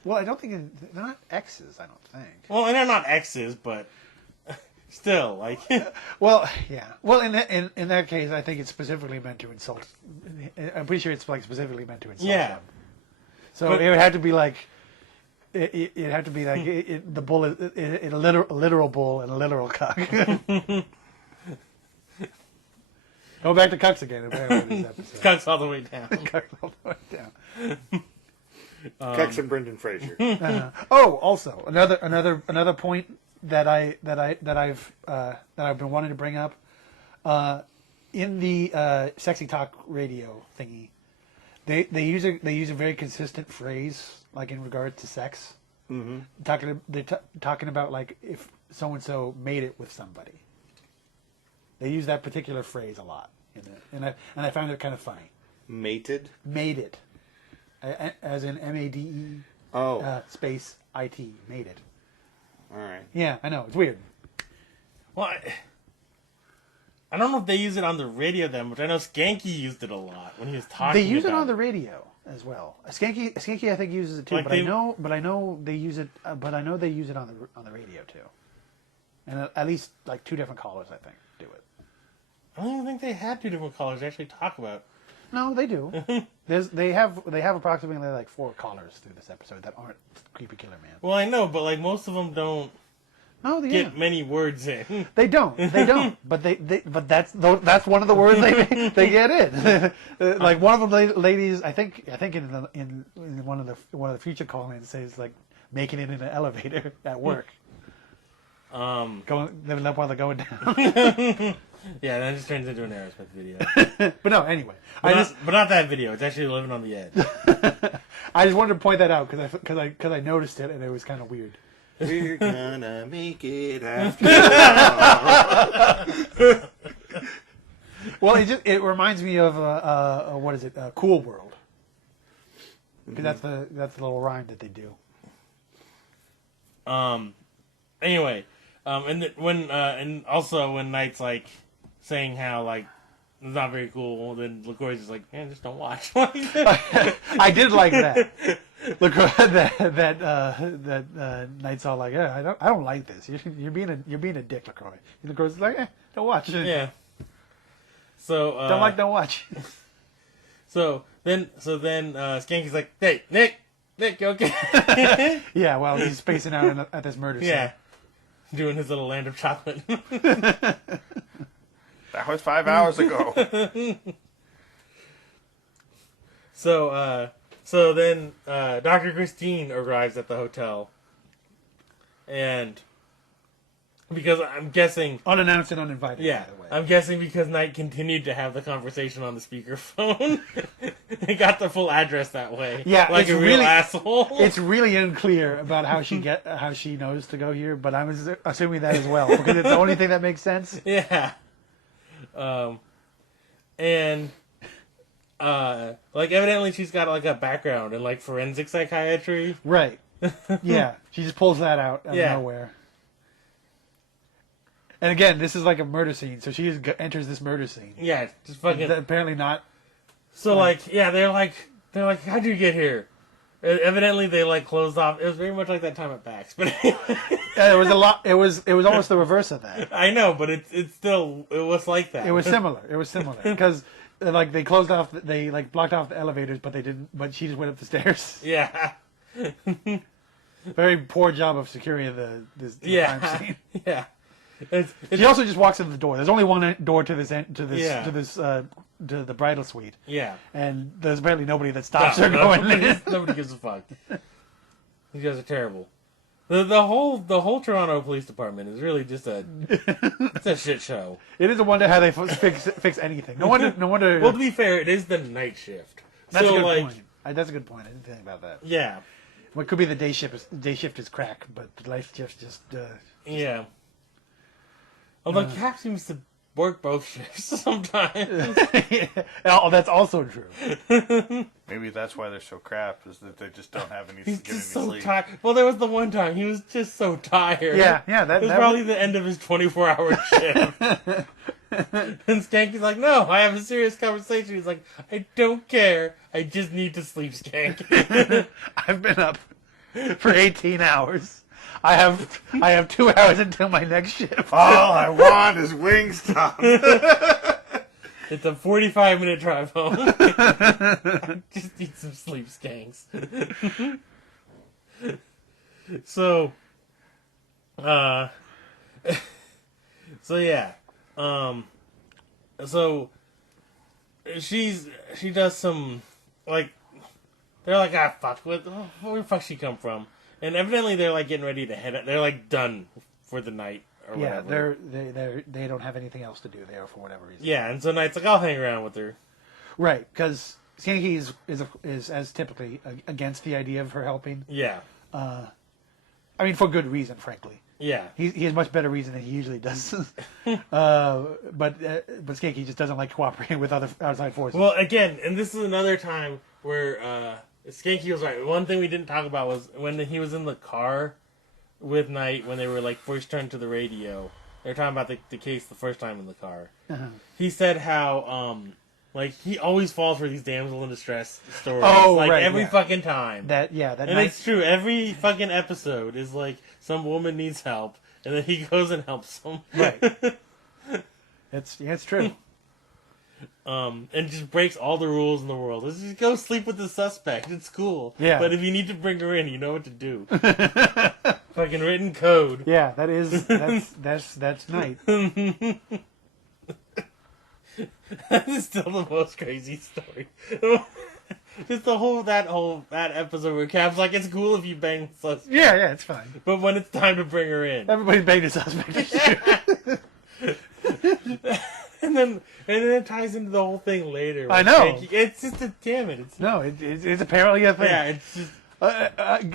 Well, I don't think they're not exes. I don't think. Well, and they're not exes, but still, like. Well, yeah. Well, in that case, I think it's specifically meant to insult. I'm pretty sure it's like specifically meant to insult them. So it would have to be like. It'd have to be like the bull is a literal bull and a literal cock. Go back to cucks again. Apparently, this episode. Cucks all the way down. Cucks all the way down. Cucks and Brendan Fraser. Oh, also another point that I've been wanting to bring up in the Sexy Talk radio thingy. They use a very consistent phrase like in regard to sex. Mm-hmm. They're talking about like if so and so made it with somebody. They use that particular phrase a lot in it, and I found it kind of funny. Mated. Made it. As in MADE space IT. Made it. All right. Yeah, I know. It's weird. Well, I don't know if they use it on the radio that much. I know Schanke used it a lot when he was talking. They use it about on the radio as well. Schanke I think uses it too, Like but I know they use it. But I know they use it on the radio too. And at least like 2 different callers, I think, do it. I don't even think they had 2 different callers to actually talk about. No, they do. They have approximately like 4 callers through this episode that aren't Creepy Killer Man. Well, I know, but like most of them don't get many words in. They don't. But but that's one of the words they get in. Like one of the ladies, I think in one of the future call-ins says like making it in an elevator at work. Living up while they're going down. Yeah, that just turns into an Aerosmith video. But no, anyway. But not that video. It's actually Living on the Edge. I just wanted to point that out because I noticed it and it was kind of weird. We're gonna make it after all. Well, it reminds me of what is it? Cool World. Because that's the little rhyme that they do. Anyway, and also when Knight's like saying how like it's not very cool, then LaCroix's just like, man, just don't watch. I did like that. LaCroix, that Knight's all like, yeah, I don't like this. You're being a dick, LaCroix. And LaCroix's like, don't watch it. Yeah. So don't watch. So then Skanky's like, hey, Nick, you okay? Yeah, well, he's spacing out at this murder scene. Yeah. Doing his little land of chocolate. That was 5 hours ago. So then Dr. Christine arrives at the hotel. And because I'm guessing... Unannounced and uninvited, yeah, by the way. I'm guessing because Knight continued to have the conversation on the speakerphone. He got the full address that way. Yeah, like a real asshole. It's really unclear about how she knows to go here, but I'm assuming that as well because it's the only thing that makes sense. Yeah. And like evidently she's got like a background in like forensic psychiatry. Right. Yeah, she just pulls that out of nowhere. And again, this is like a murder scene, so she just enters this murder scene. Yeah, just fucking. Apparently not. So they're like, how'd you get here? Evidently, they like closed off. It was very much like that time at PAX, but yeah, it was a lot. It was almost the reverse of that. I know, but it was like that. It was similar because like they closed off, they like blocked off the elevators, but they didn't. But she just went up the stairs. Yeah. Very poor job of securing this crime scene. Yeah. She also just walks in the door. There's only one door to the bridal suite. Yeah. And there's apparently nobody that stops her going in. Nobody gives a fuck. These guys are terrible. The whole Toronto Police Department is really just it's a shit show. It is a wonder how they fix anything. No wonder. Well, to be fair, it is the night shift. That's a good point. That's a good point. I didn't think about that. Yeah. What could be the day shift is crack, but the night shift just. Yeah. Although Cap seems to work both shifts sometimes. Oh, that's also true. Maybe that's why they're so crap, is that they just don't have any He's get just any so sleep. tired. Well, there was the one time he was just so tired. Yeah. It was probably the end of his 24-hour shift. And Skanky's like, no, I have a serious conversation. He's like, I don't care. I just need to sleep, Skanky. I've been up for 18 hours. I have 2 hours until my next shift. All I want is Wingstop. It's a 45-minute drive home. I just need some sleep, Skanks. So yeah. So she does some like they're like, fuck, where the fuck she come from? And evidently they're like getting ready to head out. They're like done for the night or whatever. They don't have anything else to do there for whatever reason. Yeah, and so Knight's like, I'll hang around with her. Right, because Schanke is as typically against the idea of her helping. Yeah. I mean, for good reason, frankly. Yeah. He has much better reason than he usually does. But Schanke just doesn't like cooperating with other outside forces. Well, again, and this is another time where Schanke was right. One thing we didn't talk about was when he was in the car with Knight when they were like first turned to the radio. they were talking about the case the first time in the car. Uh-huh. He said how like he always falls for these damsel in distress stories. Oh, like right, every yeah. fucking time. That and night, it's true. Every fucking episode is like some woman needs help, and then he goes and helps them. right. It's true. And just breaks all the rules in the world. Let's just go sleep with the suspect. It's cool. Yeah. But if you need to bring her in, you know what to do. Fucking written code. Yeah, that's night. That is still the most crazy story. Just that episode where Cap's like, it's cool if you bang the suspect. Yeah, it's fine. But when it's time to bring her in. Everybody's banged the suspect. And then it ties into the whole thing later. I know. It's just damn it. It's apparently a thing. Yeah, it's just...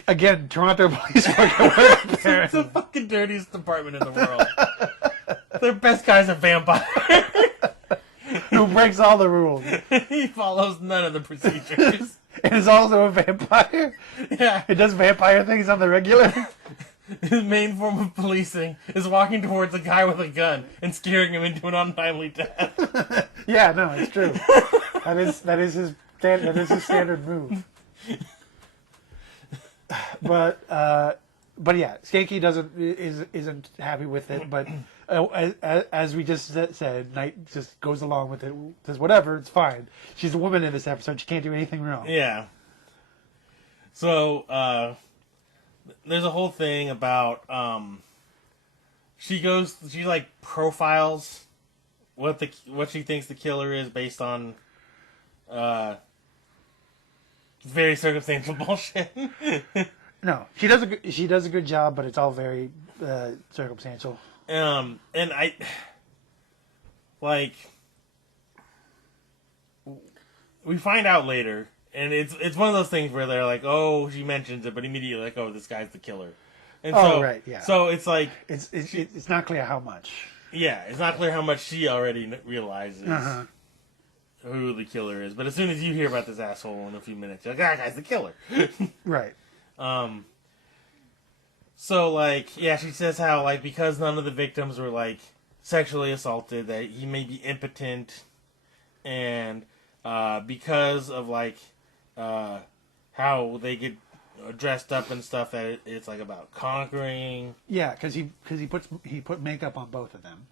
again, Toronto police It's the fucking dirtiest department in the world. Their best guy's a vampire. Who breaks all the rules. He follows none of the procedures. And is also a vampire. Yeah. It does vampire things on the regular. His main form of policing is walking towards a guy with a gun and scaring him into an untimely death. Yeah, no, it's true. That is his standard move. But yeah, Schanke isn't happy with it. But as we just said, Knight just goes along with it. Says whatever, it's fine. She's a woman in this episode. She can't do anything wrong. Yeah. So there's a whole thing about she like profiles what she thinks the killer is based on very circumstantial bullshit. No, she does a good job, but it's all very circumstantial. And I like we find out later, and it's one of those things where they're like, oh, she mentions it, but immediately like, oh, this guy's the killer. And so, right, yeah. So it's like it's not clear how much. Yeah, it's not clear how much she already realizes who the killer is. But as soon as you hear about this asshole in a few minutes, you're like, that guy's the killer. Right. So, like, yeah, she says how, like, because none of the victims were, like, sexually assaulted, that he may be impotent, and because of, like, how they get dressed up and stuff, that it's, like, about conquering. Yeah, because he put makeup on both of them.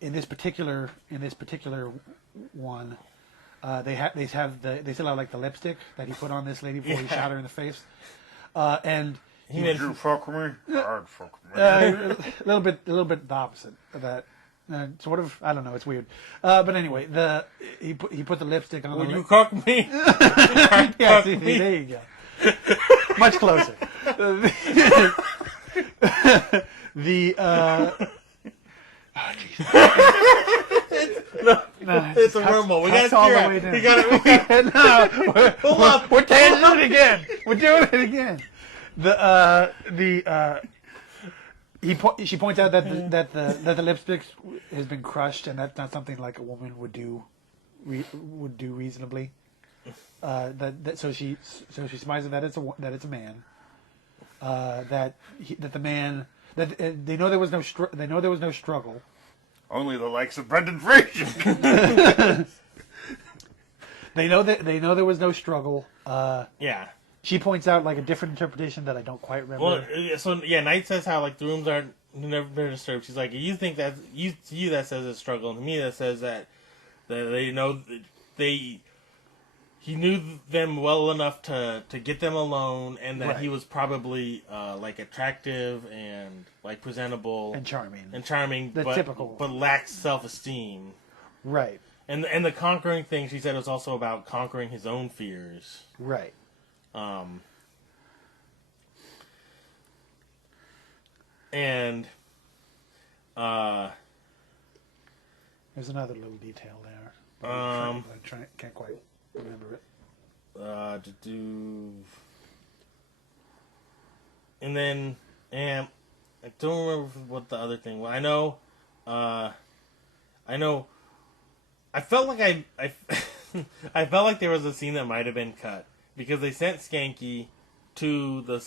In this particular one, they still have like the lipstick that he put on this lady before he shot her in the face, and Did you fuck me? I'd fuck me. a little bit the opposite of that. Sort of, I don't know. It's weird, but anyway, he put the lipstick on. Would you cook me? Yeah, see, there you go. Much closer. Oh, It's a rumble. We gotta steer it. We gotta. No, Hold up. we're tangenting it again. We're doing it again. She points out that the lipstick has been crushed, and that's not something like a woman would do reasonably. So she surmises that it's a man. That they know there was no struggle. Only the likes of Brendan Fraser. They know there was no struggle. Yeah. She points out like a different interpretation that I don't quite remember. Well, so yeah, Knight says how like the rooms aren't never been disturbed. She's like, you think that to you that says it's struggle, and to me that says that they know he knew them well enough to get them alone, and that he was probably like attractive and like presentable and charming. But typical, but lacks self-esteem. Right. And the conquering thing, she said, was also about conquering his own fears. Right. And there's another little detail there. But can't quite remember it. And then, I don't remember what the other thing was. I know. I felt like I felt like there was a scene that might have been cut because they sent Schanke to the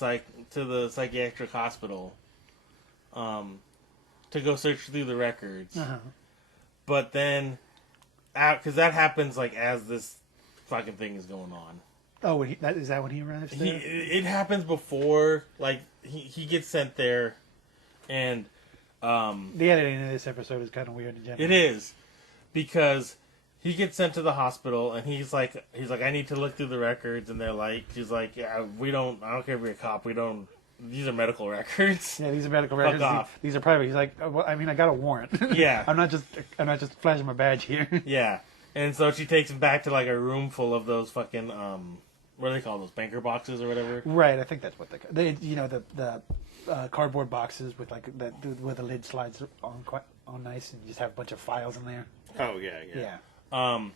psychiatric hospital, to go search through the records. Uh-huh. But then, because that happens like as this fucking thing is going on. Oh, is that when he arrives there? It happens before, like, he gets sent there, and the editing of this episode is kind of weird in general. it is, because he gets sent to the hospital, and he's like, I need to look through the records, and he's like, yeah, I don't care if you're a cop, these are medical records. Yeah, these are medical records. These are private. He's like, well, I mean, I got a warrant. Yeah. I'm not just flashing my badge here. Yeah. And so she takes him back to, like, a room full of those fucking, what do they call those, banker boxes or whatever? Right, I think that's what they the cardboard boxes with, like, where the lid slides on nice, and you just have a bunch of files in there. Oh, yeah. And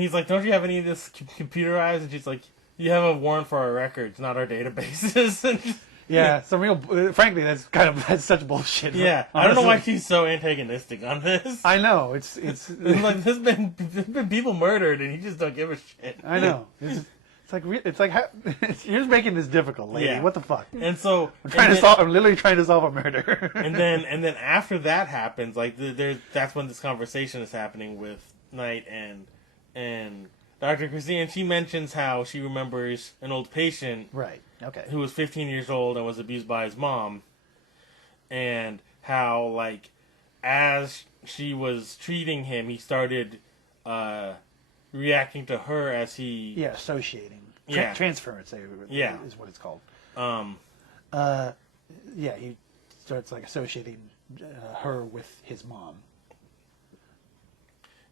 he's like, don't you have any of this computerized? And she's like, you have a warrant for our records, not our databases. Yeah, frankly, that's such bullshit. Yeah, honestly. I don't know why she's so antagonistic on this. I know, it's like there's been people murdered and you just don't give a shit. I know. It's like you're just making this difficult, lady. Yeah. What the fuck? And so I'm literally trying to solve a murder. and then after that happens, like that's when this conversation is happening with Knight and Dr. Christine, and she mentions how she remembers an old patient, right? Okay, who was 15 years old and was abused by his mom, and how, like, as she was treating him, he started reacting to her as he associating, transference, is what it's called. He starts, like, associating her with his mom.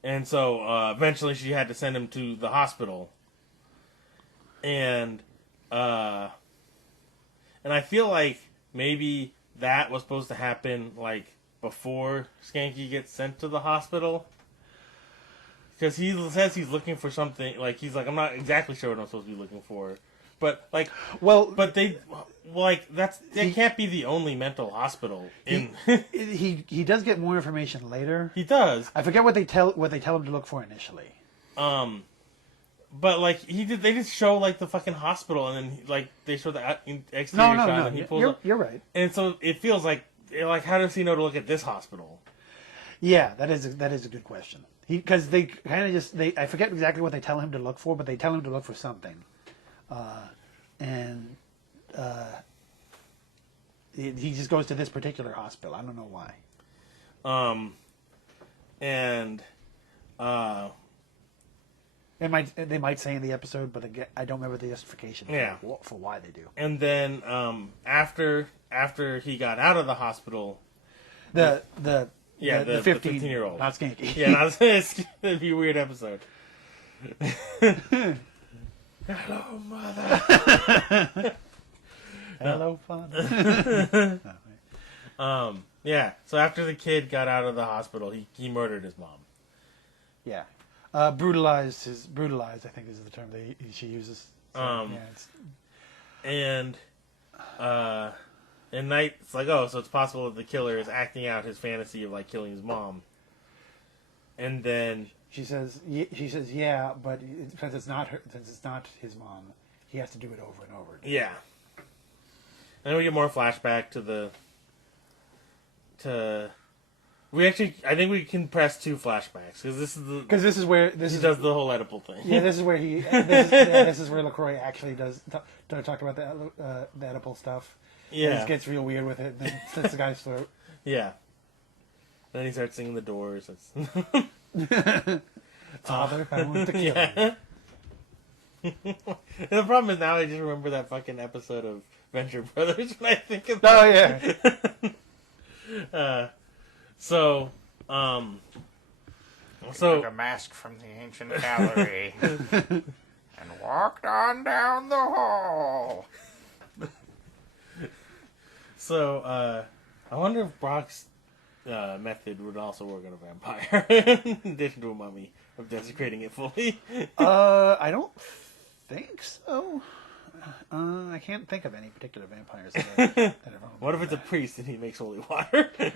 And so, eventually she had to send him to the hospital. And I feel like maybe that was supposed to happen, like, before Schanke gets sent to the hospital. Because he says he's looking for something, like, he's like, I'm not exactly sure what I'm supposed to be looking for. But, like, that can't be the only mental hospital in. He does get more information later. He does. I forget what they tell him to look for initially. But, like, they just show, like, the fucking hospital, and then, like, they show the exterior shot, and he pulls up. You're right. And so it feels like, how does he know to look at this hospital? Yeah, that is a good question. Because they kind of I forget exactly what they tell him to look for, but they tell him to look for something. He just goes to this particular hospital. I don't know why. They might say in the episode, but again, I don't remember the justification for why they do. And then after he got out of the hospital, the 15-year-old, not Schanke. Yeah, it'd be a weird episode. Hello, mother. Hello, father. So after the kid got out of the hospital, he murdered his mom. Yeah. Brutalized, I think is the term she uses. So, and Knight's like, oh, so it's possible that the killer is acting out his fantasy of, like, killing his mom. And then she says, yeah, but since it's not his mom, he has to do it over and over again. Yeah. And then we get more flashback I think we can press 2 flashbacks because this is where he does the whole Oedipal thing. Yeah, this is where this is where LaCroix actually does talk about the Oedipal stuff. Yeah, it gets real weird with it. Then slits the guy's throat. Yeah. Then he starts singing The Doors. Father, I want to kill you. And the problem is now I just remember that fucking episode of Venture Brothers when I think of that. Oh yeah. So took a mask from the ancient gallery and walked on down the hall. So I wonder if Brock's method would also work on a vampire in addition to a mummy of desecrating it fully. I don't think so. I can't think of any particular vampires. What if it's a priest and he makes holy water? They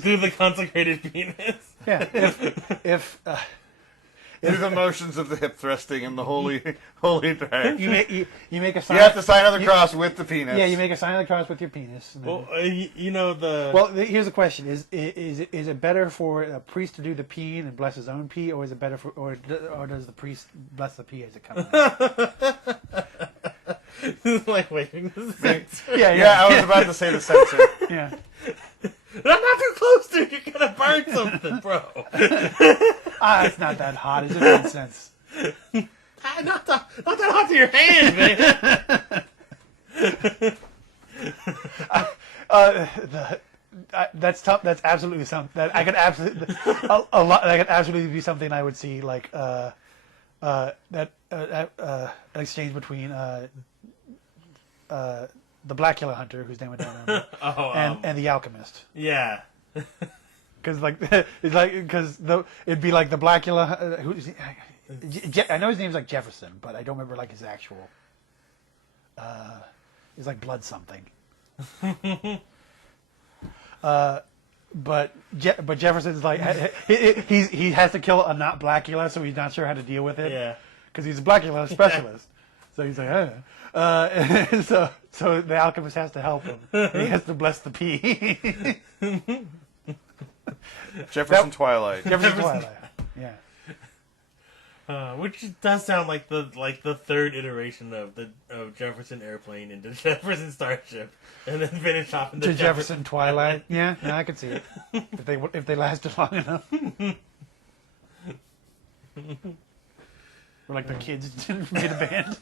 do the consecrated penis. Yeah, through the motions of the hip thrusting and the holy direction. You make a sign. You have to sign on the cross with the penis. Yeah, you make a sign of the cross with your penis. Well, the. Well, here's the question: is it better for a priest to do the peeing and bless his own pee, or is it better for, or does the priest bless the pee as it comes? Like waving the censer. Yeah. I was about to say the censer. Yeah. I'm not too close to it. You're gonna burn something, bro. It's not that hot. It's just incense. Not that hot to your hand, man. That's tough. That's absolutely something that I could absolutely a lot. That could absolutely be something I would see like an exchange between the Blackula hunter, whose name I don't remember, and the alchemist. Yeah. Because it'd be like the Blackula. I know his name's like Jefferson, but I don't remember like his actual. It's like blood something. But Jefferson's like he has to kill a not Blackula, so he's not sure how to deal with it. Yeah. Because he's a Blackula specialist, so he's like, so the alchemist has to help him. He has to bless the pea. Jefferson Twilight. Yeah. Which does sound like the third iteration of Jefferson Airplane into Jefferson Starship, and then finish off into Jefferson Twilight. Yeah, I could see it if they lasted long enough. Or like the kids made a band.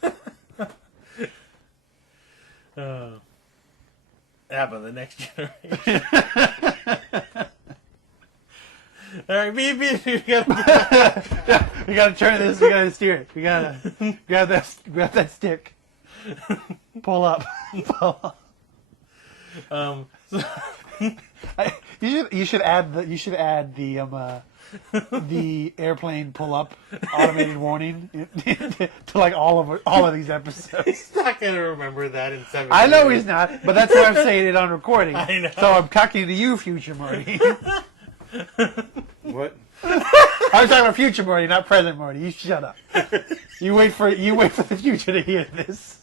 ABBA, the next generation. All right, you gotta turn this. You gotta steer it. You gotta grab that stick. Pull up. You should add the airplane pull up automated warning to like all of these episodes. He's not gonna remember that in 7 years. I know he's not, but that's why I'm saying it on recording. I know. So I'm talking to you, future Marty. What? I was talking about future Marty, not present Marty. You shut up. You wait for the future to hear this.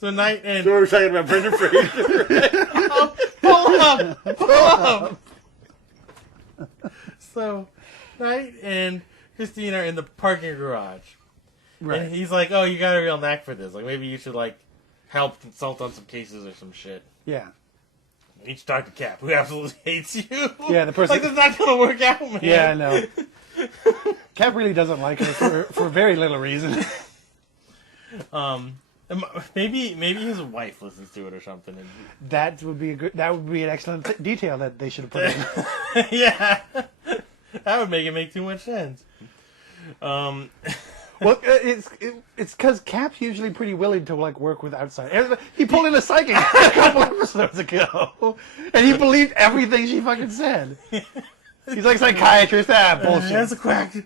So Knight and So we're talking about Brendan Fraser. pull up. So Knight and Christine are in the parking garage, Right. and he's like, "Oh, you got a real knack for this. Like, maybe you should like help consult on some cases or some shit." Yeah. And each Dr. Cap, who absolutely hates you. Yeah, the person. Like, that's not gonna work out, man. Yeah, I know. Cap really doesn't like her for very little reason. Maybe his wife listens to it or something. And... That would be an excellent detail that they should have put in. Yeah, that would make too much sense. Well, it's because Cap's usually pretty willing to like work with outside. He pulled in a psychic a couple episodes ago, and he believed everything she fucking said. He's like psychiatrist. Bullshit.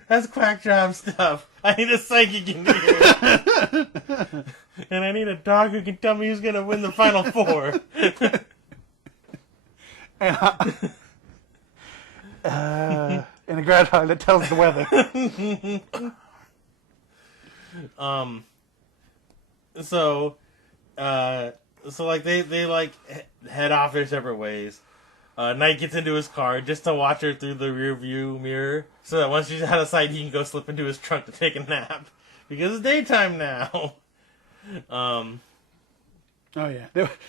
That's quack job stuff. I need a psychic in here, and I need a dog who can tell me who's gonna win the final four. And a groundhog that tells the weather. So like they like head off their separate ways. Knight gets into his car just to watch her through the rear view mirror, so that once she's out of sight, he can go slip into his trunk to take a nap because it's daytime now. Oh yeah,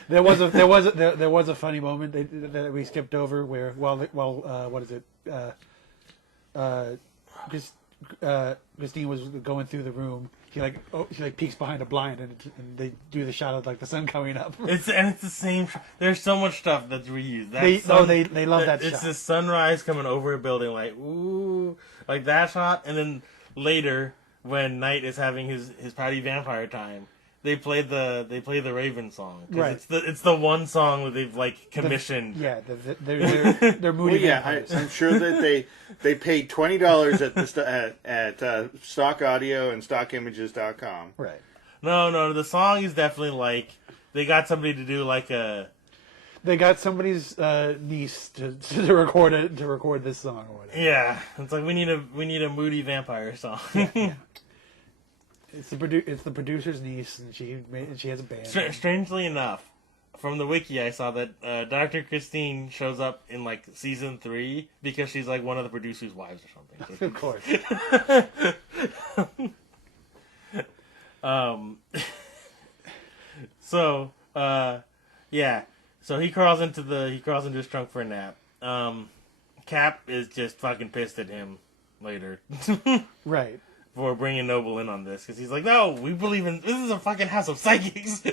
there was a funny moment that we skipped over where what is it? Christine was going through the room. She peeks behind a blind and they do the shot of like the sun coming up. It's the same. There's so much stuff that's reused. They love that shot. It's the sunrise coming over a building, like ooh, like that shot, and then later when Knight is having his party vampire time, they play the Raven song. 'Cause Right. It's the one song that they've like commissioned. They're moody. Well, yeah, vampires. I'm sure that they paid $20 at Stock Audio and StockImages.com. Right. No, the song is definitely like they got somebody to do like a. They got somebody's niece to record this song or whatever. Yeah, it's like we need a moody vampire song. Yeah. It's the producer's niece, and she has a band. Strangely enough, from the wiki I saw that Dr. Christine shows up in like season 3 because she's like one of the producer's wives or something. Of course. So yeah. So he crawls into his trunk for a nap. Cap is just fucking pissed at him later. Right. For bringing Noble in on this, because he's like, no, we believe in this is a fucking house of psychics. We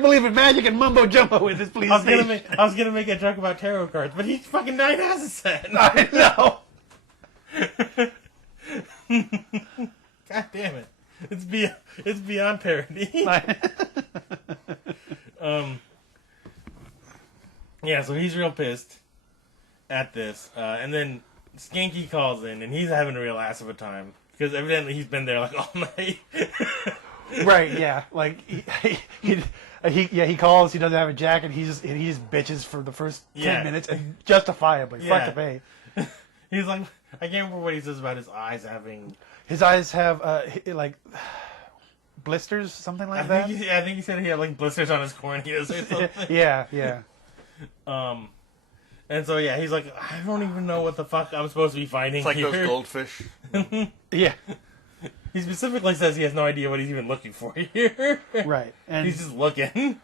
believe in magic and mumbo jumbo with this police station. I was gonna make a joke about tarot cards, but he fucking died has a set. I know. God damn it! It's beyond parody. Yeah, so he's real pissed at this, and then Schanke calls in, and he's having a real ass of a time because evidently he's been there like all night. Right? Yeah. Like he calls. He doesn't have a jacket. He just bitches for the first 10 minutes, and justifiably. Yeah. Fuck the pay. He's like, I can't remember what he says about his eyes having. His eyes have like blisters, something like that. I think he said he had like blisters on his corneas or something. Yeah. And so yeah, he's like, I don't even know what the fuck I'm supposed to be finding. It's like here. those goldfish. Yeah. He specifically says he has no idea what he's even looking for here. Right. And He's just looking.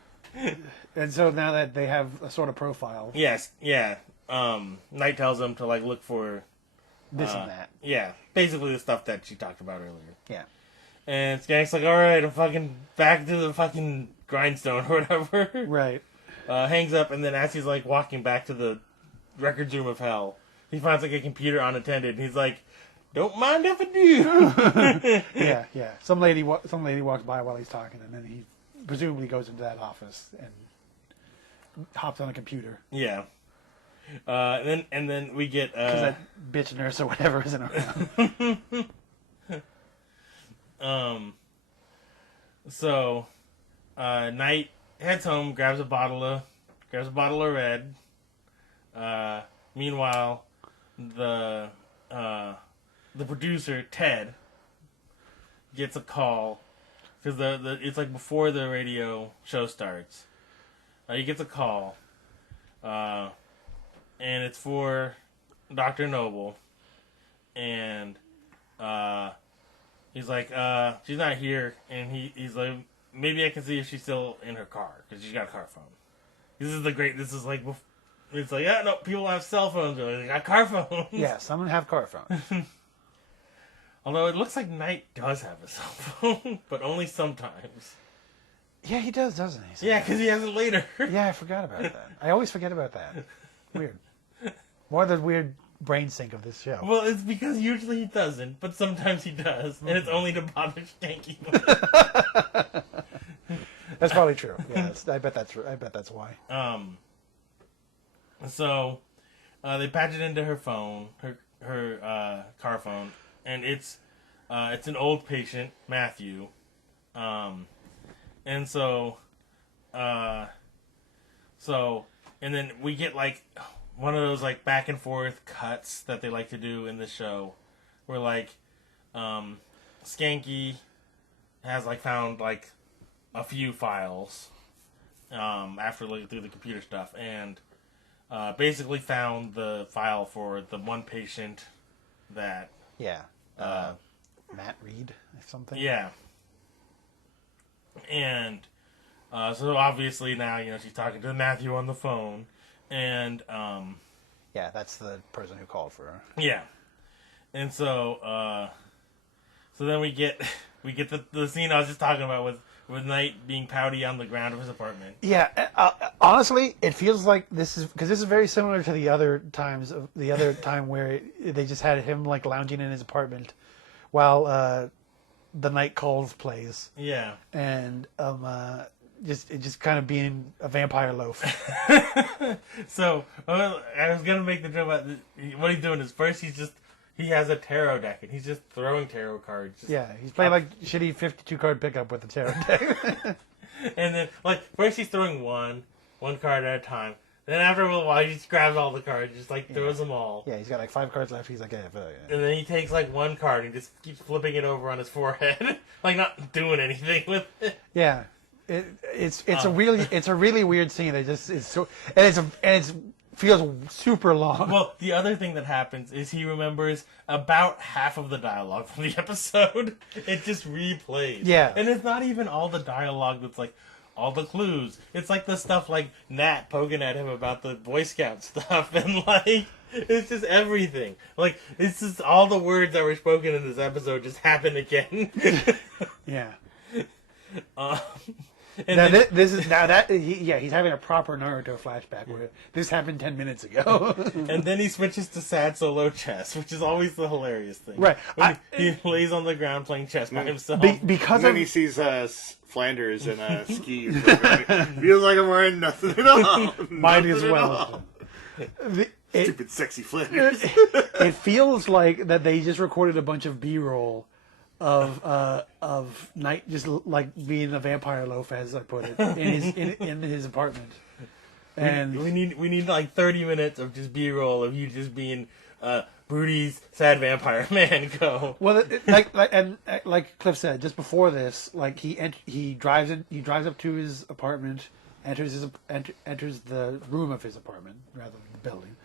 and so now that they have a sort of profile, Yes, yeah. Knight tells him to like look for this and that. yeah, basically the stuff that she talked about earlier. Yeah. And Skank's like, all right, I'm fucking back to the fucking grindstone or whatever. Right. Hangs up, and then as he's like walking back to the records room of hell, he finds like a computer unattended, and he's like, don't mind if I do. Yeah. Some lady walks by while he's talking, and then he presumably goes into that office and hops on a computer. Yeah. And then we get Because that bitch nurse or whatever isn't around. So Knight heads home, grabs a bottle of red. Meanwhile, the producer Ted gets a call because it's like before the radio show starts. He gets a call, and it's for Dr. Noble, and he's like, she's not here, and he's like, maybe I can see if she's still in her car because she's got a car phone. This is like, it's like, yeah, no, people have cell phones, or they got car phones. Yeah, some have car phones. Although it looks like Knight does have a cell phone, but only sometimes. Yeah, he does, doesn't he? Yeah, because he has it later. Yeah, I forgot about that. I always forget about that. Weird. More the weird brain sync of this show. Well, it's because usually he doesn't, but sometimes he does, and it's only to bother Schanke. That's probably true. Yeah, I bet that's why. So they patch it into her phone, her car phone, and it's an old patient, Matthew, and so and then we get like one of those like back and forth cuts that they like to do in the show, where like Schanke has like found like a few files after looking through the computer stuff, and basically found the file for the one patient that Matt Reed or something. yeah, and so obviously now she's talking to Matthew on the phone, and yeah, that's the person who called for her. yeah, and so then we get the scene I was just talking about with Knight being pouty on the ground of his apartment. Yeah, honestly, it feels like this is very similar to the other time where they just had him like lounging in his apartment while the Night Calls plays, Yeah. and just kind of being a vampire loaf. So I was gonna make the joke about what he's doing is first he has a tarot deck and he's just throwing tarot cards. Yeah, he's playing like shitty 52 card pickup with the tarot deck. And then like first he's throwing one card at a time. Then after a little while he just grabs all the cards, just like throws them all. Yeah, he's got like 5 cards left. He's like, yeah. And then he takes like one card and just keeps flipping it over on his forehead, like not doing anything with it. Yeah. It's a really weird scene. It just is so and it feels super long. Well, the other thing that happens is he remembers about half of the dialogue from the episode. It just replays. Yeah. And it's not even all the dialogue that's like all the clues. It's like the stuff like Nat poking at him about the Boy Scout stuff and like it's just everything. Like it's just all the words that were spoken in this episode just happen again. Yeah. And he's having a proper Naruto flashback where this happened 10 minutes ago. and then he switches to sad solo chess, which is always the hilarious thing. Right. When he lays on the ground playing chess by himself. Because then he sees Flanders in a ski. Feels like I'm wearing nothing at all. Might as well. Stupid sexy Flanders. It feels like that they just recorded a bunch of B-roll of Night just like being a vampire loaf, as I put it, in his apartment. And we need like 30 minutes of just B-roll of you just being Brody's sad vampire man. Go. Well, like Cliff said just before this, like he drives up to his apartment, enters the room of his apartment rather than the building,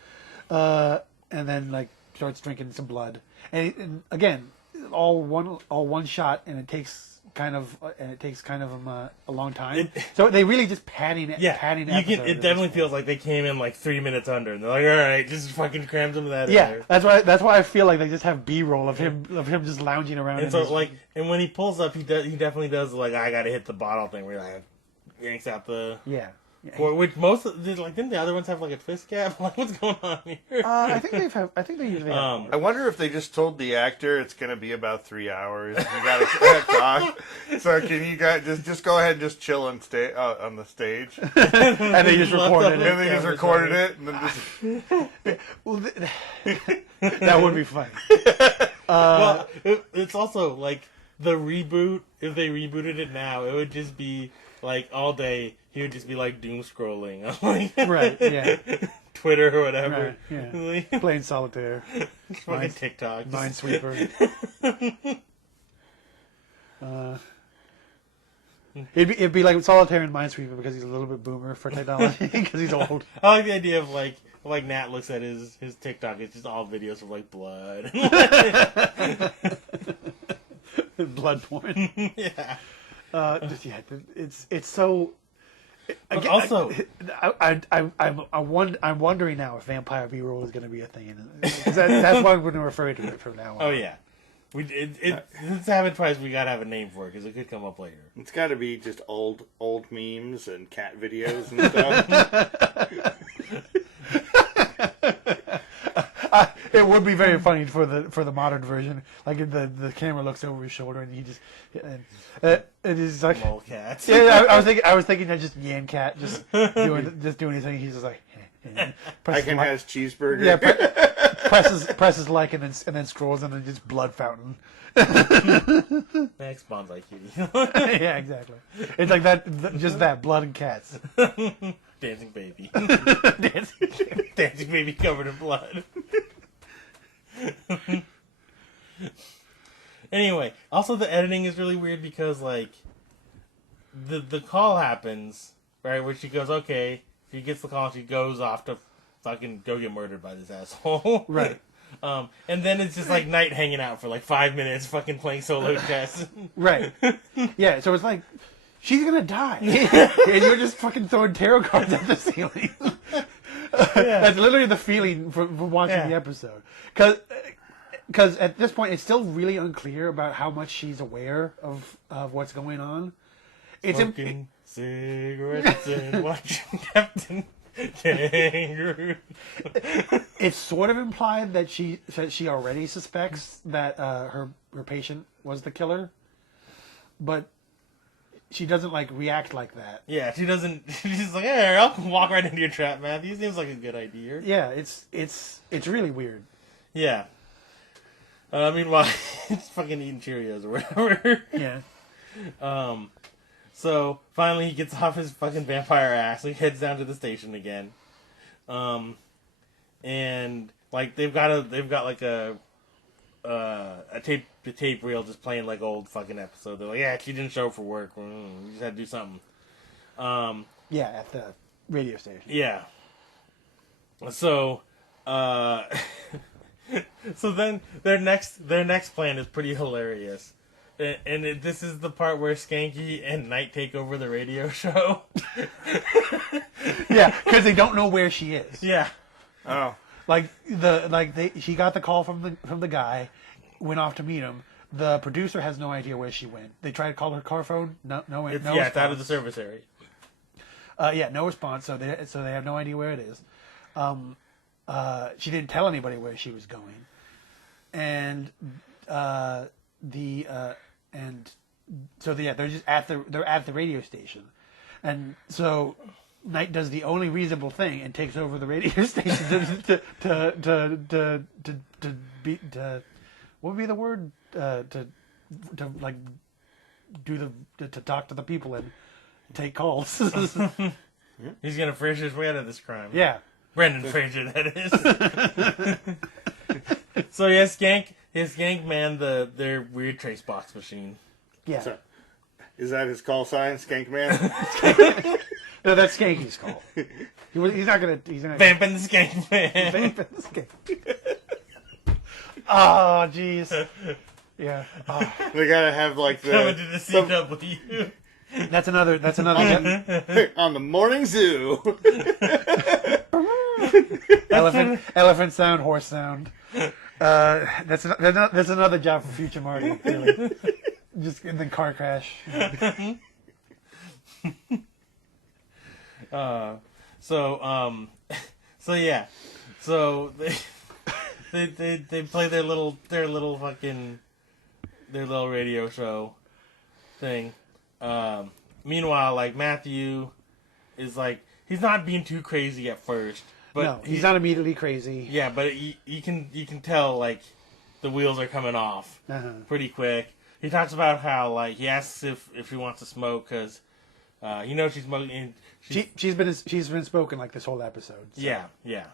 and then like starts drinking some blood, and again all one shot, and it takes kind of a long time. So they really just padding. Yeah, padding. It definitely feels like they came in like 3 minutes under, and they're like, all right, just fucking cram some of that. Yeah, in there. that's why I feel like they just have B-roll of him just lounging around. And so like, and when he pulls up, he definitely does like I gotta hit the bottle thing where he like yanks out the For which most of, didn't the other ones have like a twist cap? Like what's going on here? I think they usually have. I wonder if they just told the actor it's going to be about 3 hours. You got to talk. So can you guys just go ahead and just chill on the stage? And they just recorded it. And they just recorded it. And then just... That would be funny. Well, it's also like the reboot. If they rebooted it now, it would just be like all day. He would just be like doom scrolling on like Right, yeah. Twitter or whatever. Right, yeah. Playing solitaire. Fucking TikTok. Minesweeper. It'd be like solitaire and Minesweeper because he's a little bit boomer for technology because he's old. I like the idea of like Nat looks at his TikTok. It's just all videos of like blood. Blood porn. Yeah. It's so. Again, also, I'm wondering now if vampire B-roll is going to be a thing. That's why I'm going to refer to it from now on. Oh yeah, it's happened twice. We gotta have a name for it because it could come up later. It's got to be just old memes and cat videos and stuff. It would be very funny for the modern version. Like the camera looks over his shoulder and he just it is like Mole cats. Yeah, I was thinking that just Yan Cat just doing his thing. He's just like has cheeseburger. Yeah, presses like and then scrolls and then just blood fountain. Next bonsai kitty. Yeah, exactly. It's like that, just that blood and cats. Dancing baby. Dancing. Dancing baby covered in blood. Anyway, also the editing is really weird because like the call happens, right, where she goes, okay, she gets the call and she goes off to fucking go get murdered by this asshole. Right. And then it's just like Night hanging out for like 5 minutes fucking playing solo chess. Right. Yeah, so it's like she's gonna die. And you're just fucking throwing tarot cards at the ceiling. That's literally the feeling from watching the episode. Because at this point, it's still really unclear about how much she's aware of what's going on. Smoking cigarettes and watching Captain Kangaroo. It's sort of implied that she already suspects that her patient was the killer. but she doesn't like react like that. Yeah, she doesn't. She's like, "Hey, I'll walk right into your trap, Matthew. Seems like a good idea." Yeah, it's really weird. Yeah. Meanwhile, he's fucking eating Cheerios or whatever. Yeah. So finally, he gets off his fucking vampire ass. He heads down to the station again. And like they've got like a tape reel just playing like old fucking episode. They're like, yeah, she didn't show up for work. We just had to do something. Yeah, at the radio station. Yeah. So, so then their next plan is pretty hilarious. And this is the part where Schanke and Knight take over the radio show. Yeah, because they don't know where she is. Yeah. Oh. She got the call from the guy, went off to meet him. The producer has no idea where she went. They tried to call her car phone. No It's response. out of the service area. No response. So they have no idea where it is. She didn't tell anybody where she was going, and they're just at the radio station, and so Knight does the only reasonable thing and takes over the radio station to what would be the word to talk to the people and take calls. He's gonna Fraser his way out of this crime. Yeah. Brendan Fraser, that is. So he has Schank man their weird trace box machine. Yeah. So, is that his call sign, Skank Man? No, that's Skanky's call. He's not gonna. Vamping the Skank man. Vamping the Skank. Oh, jeez. Yeah. Oh. They gotta have like Coming to the CW. That's another. on the morning zoo. Elephant sound, horse sound. That's another job for future Marty. Really. Just in the car crash. So yeah, so they play their little radio show thing. Meanwhile, like Matthew is like he's not being too crazy at first, but no, he's not immediately crazy. Yeah, but you can tell like the wheels are coming off pretty quick. He talks about how like he asks if she wants to smoke because she's smoking. She's been smoking like this whole episode. So. Yeah.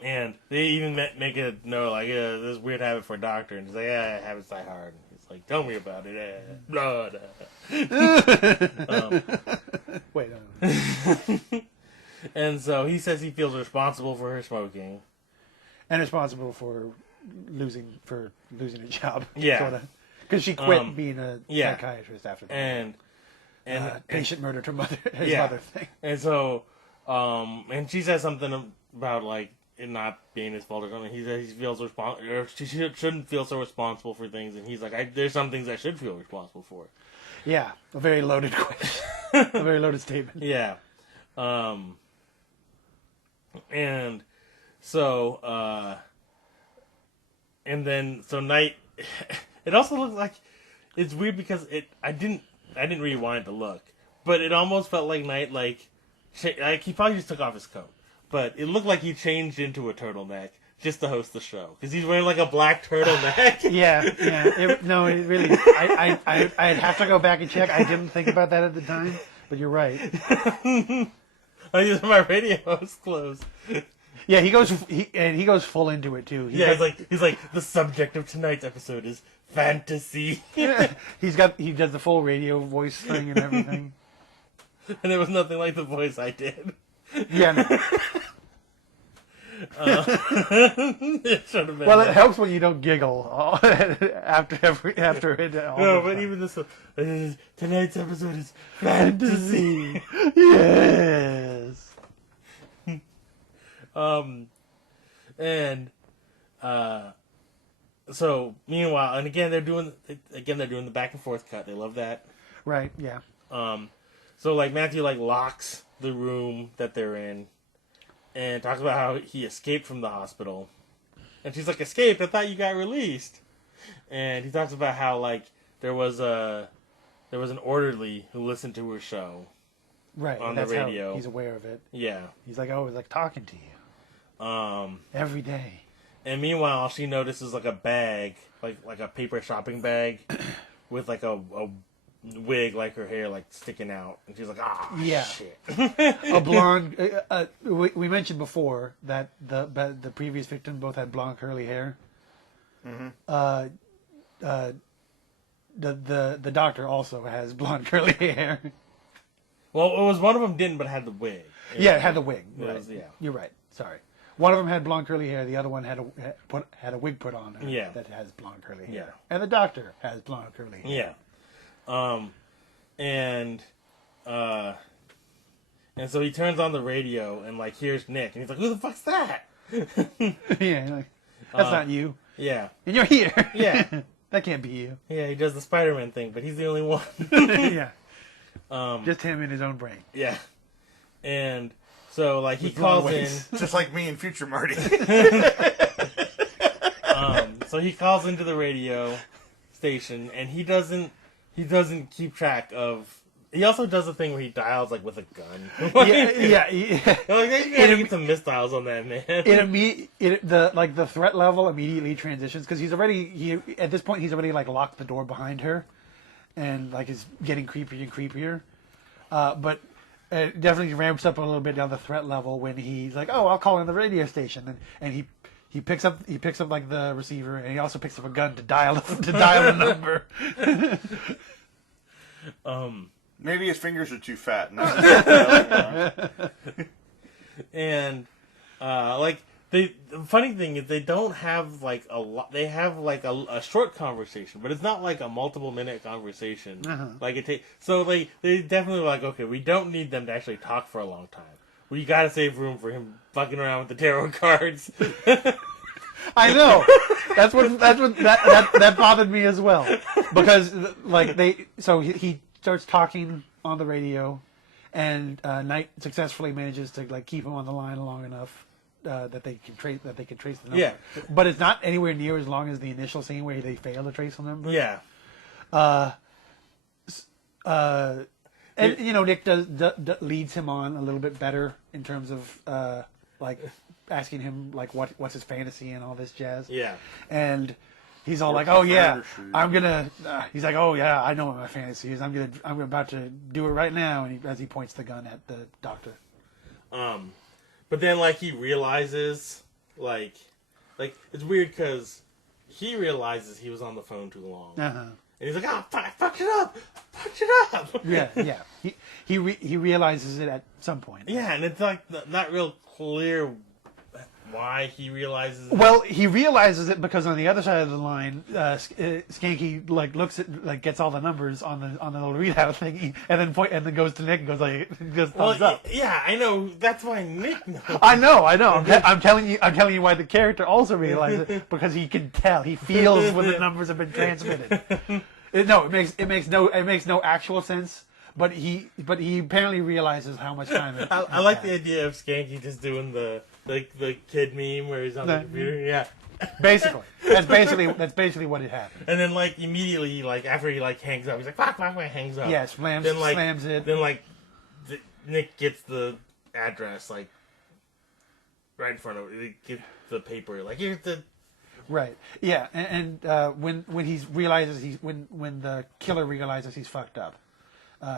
And they even make a note like, this weird habit for a doctor, and he's like, habits die hard. And he's like, tell me about it. Blah, blah. Wait. No. And so he says he feels responsible for her smoking, and responsible for losing a job. Yeah, sorta. Because she quit being a psychiatrist after that. And patient murdered her mother. His mother thing. And so, and she says something about like it not being his fault or something. He says he feels responsible, or she shouldn't feel so responsible for things. And he's like, there's some things I should feel responsible for. Yeah, a very loaded question. A very loaded statement. Yeah. And so, and then so Knight. It also looks like it's weird because I didn't rewind to look, but it almost felt like Knight like he probably just took off his coat, but it looked like he changed into a turtleneck just to host the show because he's wearing like a black turtleneck. Yeah. It really. I'd have to go back and check. I didn't think about that at the time, but you're right. I use my radio host clothes. Yeah, he goes full into it too. He's like the subject of tonight's episode is fantasy. Yeah. He does the full radio voice thing and everything. And it was nothing like the voice I did. Yeah. No. It should have been. Well, it helps when you don't giggle after it. No, but even this tonight's episode is fantasy. Yes. So meanwhile, and again they're doing the back and forth cut. They love that. Right. Yeah. So like Matthew like locks the room that they're in, and talks about how he escaped from the hospital, and she's like, "Escaped? I thought you got released." And he talks about how like there was there was an orderly who listened to her show. Right. On that's the radio. How he's aware of it. Yeah. He's like, oh, it's like talking to you. Every day. And meanwhile, she notices like a bag, like a paper shopping bag, with like a wig, like her hair, like sticking out, and she's like, shit. A blonde. We mentioned before that the previous victim both had blonde curly hair. Mm-hmm. The doctor also has blonde curly hair. Well, it was one of them didn't, but had the wig. Yeah, it had the wig. Right. Yeah. You're right. Sorry. One of them had blonde curly hair. The other one had a wig put on her. Yeah. That has blonde curly hair. Yeah. And the doctor has blonde curly hair. Yeah. And so he turns on the radio and like hears Nick, and he's like, "Who the fuck's that?" Yeah. Like, that's not you. Yeah. And you're here. Yeah. That can't be you. Yeah, he does the Spider-Man thing, but he's the only one. Yeah. Just him in his own brain. Yeah. And so like he calls in, just like me in Future Marty. So he calls into the radio station, and he doesn't keep track of. He also does the thing where he dials like with a gun. Yeah. Like they gotta get some missiles on that man. The threat level immediately transitions because at this point he's already like locked the door behind her, and like is getting creepier and creepier. But it definitely ramps up a little bit down the threat level when he's like, "Oh, I'll call in the radio station," and he picks up like the receiver, and he also picks up a gun to dial the number. Maybe his fingers are too fat. And like the funny thing is they don't have like a lot. They have like a short conversation, but it's not like a multiple minute conversation. Like it takes. So like they definitely like, okay, we don't need them to actually talk for a long time. We gotta save room for him fucking around with the tarot cards. I know. That bothered me as well, because like he starts talking on the radio, and Knight successfully manages to like keep him on the line long enough that they can trace the number. Yeah, but it's not anywhere near as long as the initial scene where they fail to trace the number. Yeah. And Nick leads him on a little bit better in terms of like asking him like what's his fantasy and all this jazz. Yeah. And he's all like, "Oh yeah, I'm gonna." He's like, "Oh yeah, I know what my fantasy is. I'm about to do it right now." And as he points the gun at the doctor. But then like he realizes like it's weird because he realizes he was on the phone too long. And he's like, "Oh, I fucked it up! Yeah. He realizes it at some point. Yeah, and it's like not real clear why he realizes it. Well, he realizes it because on the other side of the line, Schanke like looks at gets all the numbers on the little readout thingy, and then goes to Nick and goes like thumbs up. Yeah, I know. That's why Nick knows. I know. I'm telling you why the character also realizes it, because he can tell. He feels when the numbers have been transmitted. It makes no actual sense. But he apparently realizes how much time it I like the idea of Schanke just doing the kid meme where he's on the computer. Yeah. Basically. That's basically what it happened. And then like immediately like after he like hangs up, he's like fuck, hangs up. Yeah, slams it. Then like Nick gets the address like right in front of it. He gets the paper like here's the. Right. Yeah, and when when the killer realizes he's fucked up.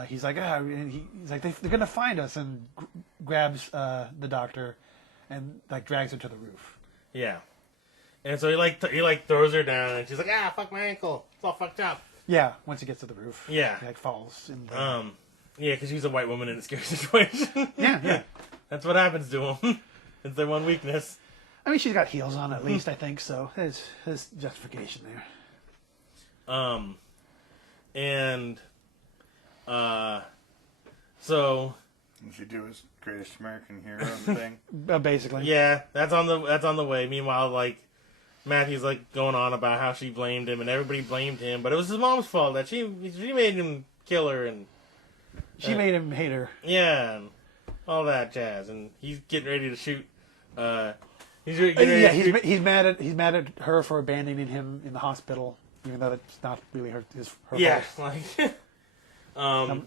He's like, he's like, they're gonna find us, and grabs the doctor, and like drags her to the roof. Yeah, and so he throws her down, and she's like, fuck my ankle, it's all fucked up. Yeah, once he gets to the roof. Yeah, he like falls. Yeah, because she's a white woman in a scary situation. Yeah. That's what happens to him. It's their one weakness. I mean, she's got heels on at least, I think so. There's justification there. And. So what you do is Greatest American Hero thing. Basically. Yeah, that's on the way. Meanwhile, like Matthew's like going on about how she blamed him and everybody blamed him, but it was his mom's fault that she made him kill her and she made him hate her. Yeah, and all that jazz, and he's getting ready to shoot. He's mad at her for abandoning him in the hospital, even though it's not really her fault. Yeah, like.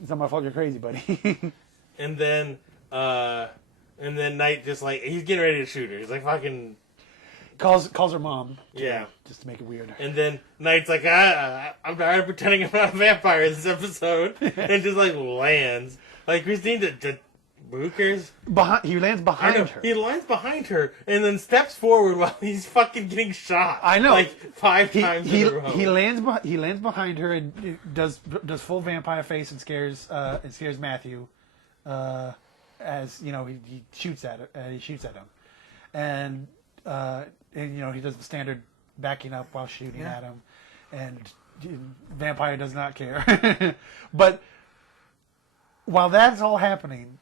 It's not my fault you're crazy, buddy. And then Knight just like he's getting ready to shoot her. He's like fucking calls her mom. Yeah. Just to make it weird. And then Knight's like, I'm tired of pretending I'm not a vampire this episode, and just like lands. Like Christine, who cares? He lands behind her. He lands behind her and then steps forward while he's fucking getting shot. I know. Like 5 times in a row. He lands behind her and does full vampire face and scares Matthew, as you know he shoots at him, and you know he does the standard backing up while shooting at him, and vampire does not care, but. While that's all happening,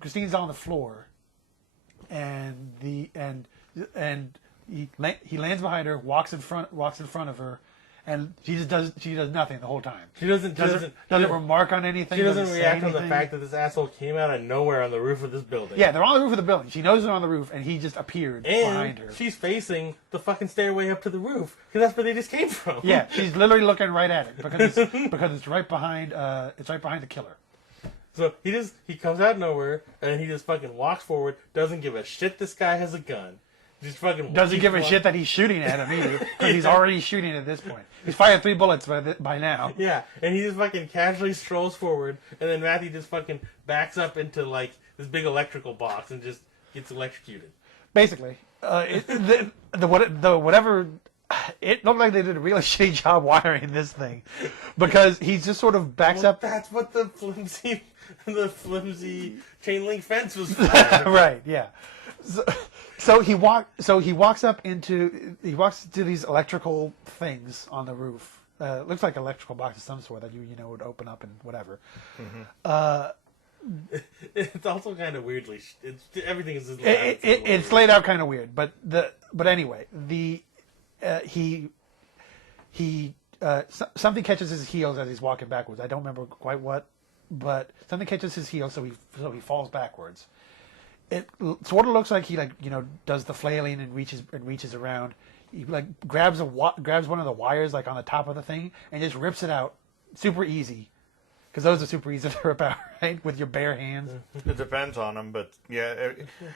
Christine's on the floor, and he lands behind her, walks in front of her, and she does nothing the whole time. She doesn't remark on anything. She doesn't react on the fact that this asshole came out of nowhere on the roof of this building. Yeah, they're on the roof of the building. She knows they're on the roof, and he just appeared behind her. She's facing the fucking stairway up to the roof because that's where they just came from. Yeah, she's literally looking right at it because it's right behind the killer. So he comes out of nowhere and he just fucking walks forward. Doesn't give a shit. This guy has a gun. Just fucking doesn't give a shit that he's shooting at him either because he's already shooting at this point. He's fired 3 bullets by now. Yeah, and he just fucking casually strolls forward, and then Matthew just fucking backs up into like this big electrical box and just gets electrocuted. Basically, whatever. It looked like they did a really shitty job wiring this thing because he just sort of backs up. That's what the flimsy chain link fence was for. Right. Yeah. So he walks to these electrical things on the roof. Looks like electrical box of some sort that you would open up and whatever. Mm-hmm. It's also kind of weirdly. Everything is. It's laid out kind of weird, but anyway, something catches his heels as he's walking backwards. I don't remember quite what, but something catches his heels, so he falls backwards. It sort of looks like he does the flailing and reaches around. He grabs one of the wires like on the top of the thing and just rips it out, super easy, because those are super easy to rip out, right, with your bare hands. It depends on them, but yeah,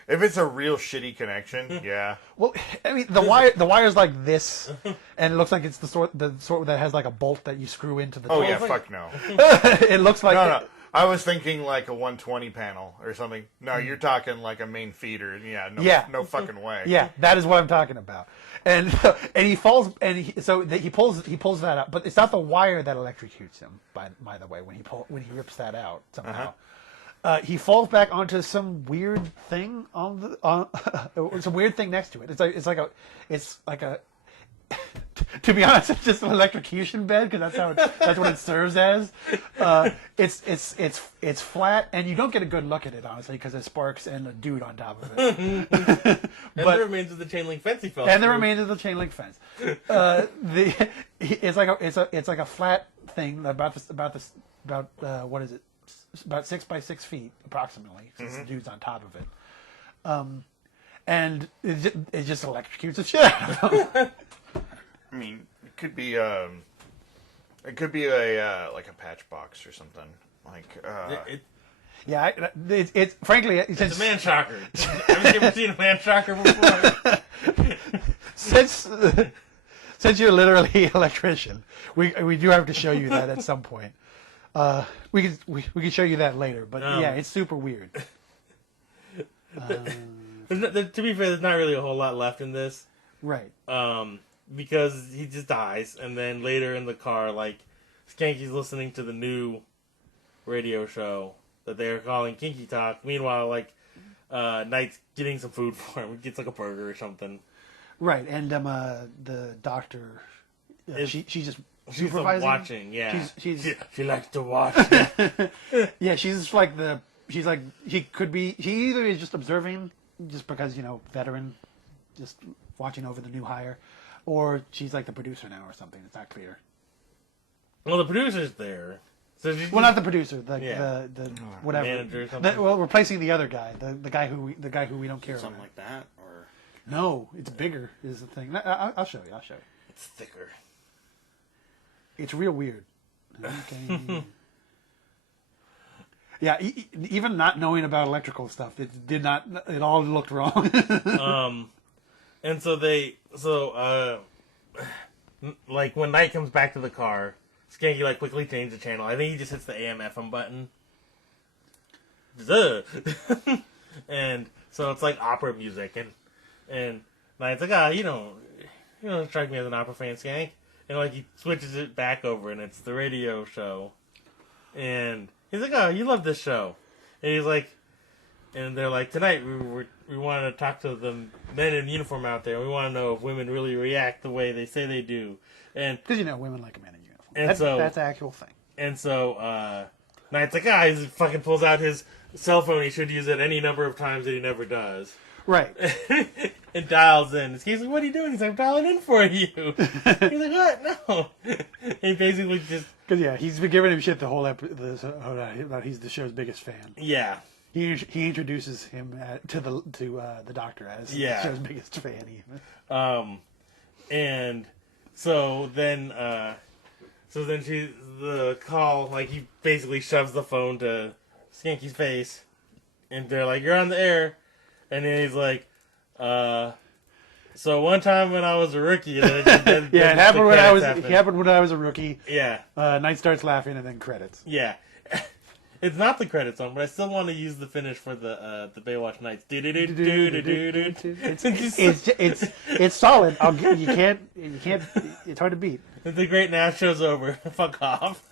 if it's a real shitty connection, yeah. Well, I mean the wire's like this, and it looks like it's the sort that has like a bolt that you screw into the. Oh yeah, fuck no. It looks like no. I was thinking like a 120 panel or something. No, you're talking like a main feeder. Yeah, no fucking way. Yeah, that is what I'm talking about. And he falls, and he pulls that out, but it's not the wire that electrocutes him. By the way, when he rips that out somehow, he falls back onto some weird thing some weird thing next to it. It's like a. To be honest, it's just an electrocution bed because that's what it serves as. It's flat, and you don't get a good look at it honestly because it sparks and a dude on top of it. And the remains of the chain link fence he fell. And the remains of the chain link fence. It's like a flat thing about what is it? About 6 by 6 feet approximately. Since the dude's on top of it. And it just electrocutes the shit out of him. I mean, it could be a like a patch box or something. Like it's frankly it's a man shocker. Have you ever seen a man shocker before? Since you're literally an electrician, we do have to show you that at some point. We can show you that later, but yeah, it's super weird. To be fair, there's not really a whole lot left in this. Right. Because he just dies, and then later in the car, like, Schanke's listening to the new radio show that they're calling Kinky Talk. Meanwhile, like, Knight's getting some food for him. He gets, like, a burger or something. Right, and the doctor, she's just she's supervising. Watching, yeah. She likes to watch. Yeah, she's like she either is just observing, just because, veteran, just watching over the new hire, or she's like the producer now or something. It's not clear. Well, the producer's there. So not the producer, the whatever manager or something. Replacing the other guy, the guy who we don't care something about. like that, or no, it's bigger is the thing. I'll show you. It's thicker. It's real weird. Okay. Yeah, even not knowing about electrical stuff, it all looked wrong. And so like when Knight comes back to the car, Schanke like quickly changes the channel. I think he just hits the AM/FM button. And so it's like opera music, and Knight's like, you don't strike me as an opera fan, Schanke. And like he switches it back over, and it's the radio show. And he's like, oh, you love this show. And he's like, and they're like, tonight we want to talk to the men in uniform out there. We want to know if women really react the way they say they do. And because women like a man in uniform. And that's an actual thing. And so Knight's like, he fucking pulls out his cell phone. He should use it any number of times that he never does. Right. And dials in. He's like, what are you doing? He's like, I'm dialing in for you. He's like, what? No. He basically just... Because, he's been giving him shit the whole episode about he's the show's biggest fan. Yeah. He introduces him to the doctor as the show's biggest fan, even. And so then... the call, like, he basically shoves the phone to Skanky's face. And they're like, you're on the air. And then he's like, so one time when I was a rookie... it happened when I was a rookie. Yeah. Knight starts laughing and then credits. Yeah. It's not the credit song, but I still want to use the finish for the Baywatch Nights. It's solid. You can't. It's hard to beat. It's a great now show's over. Fuck off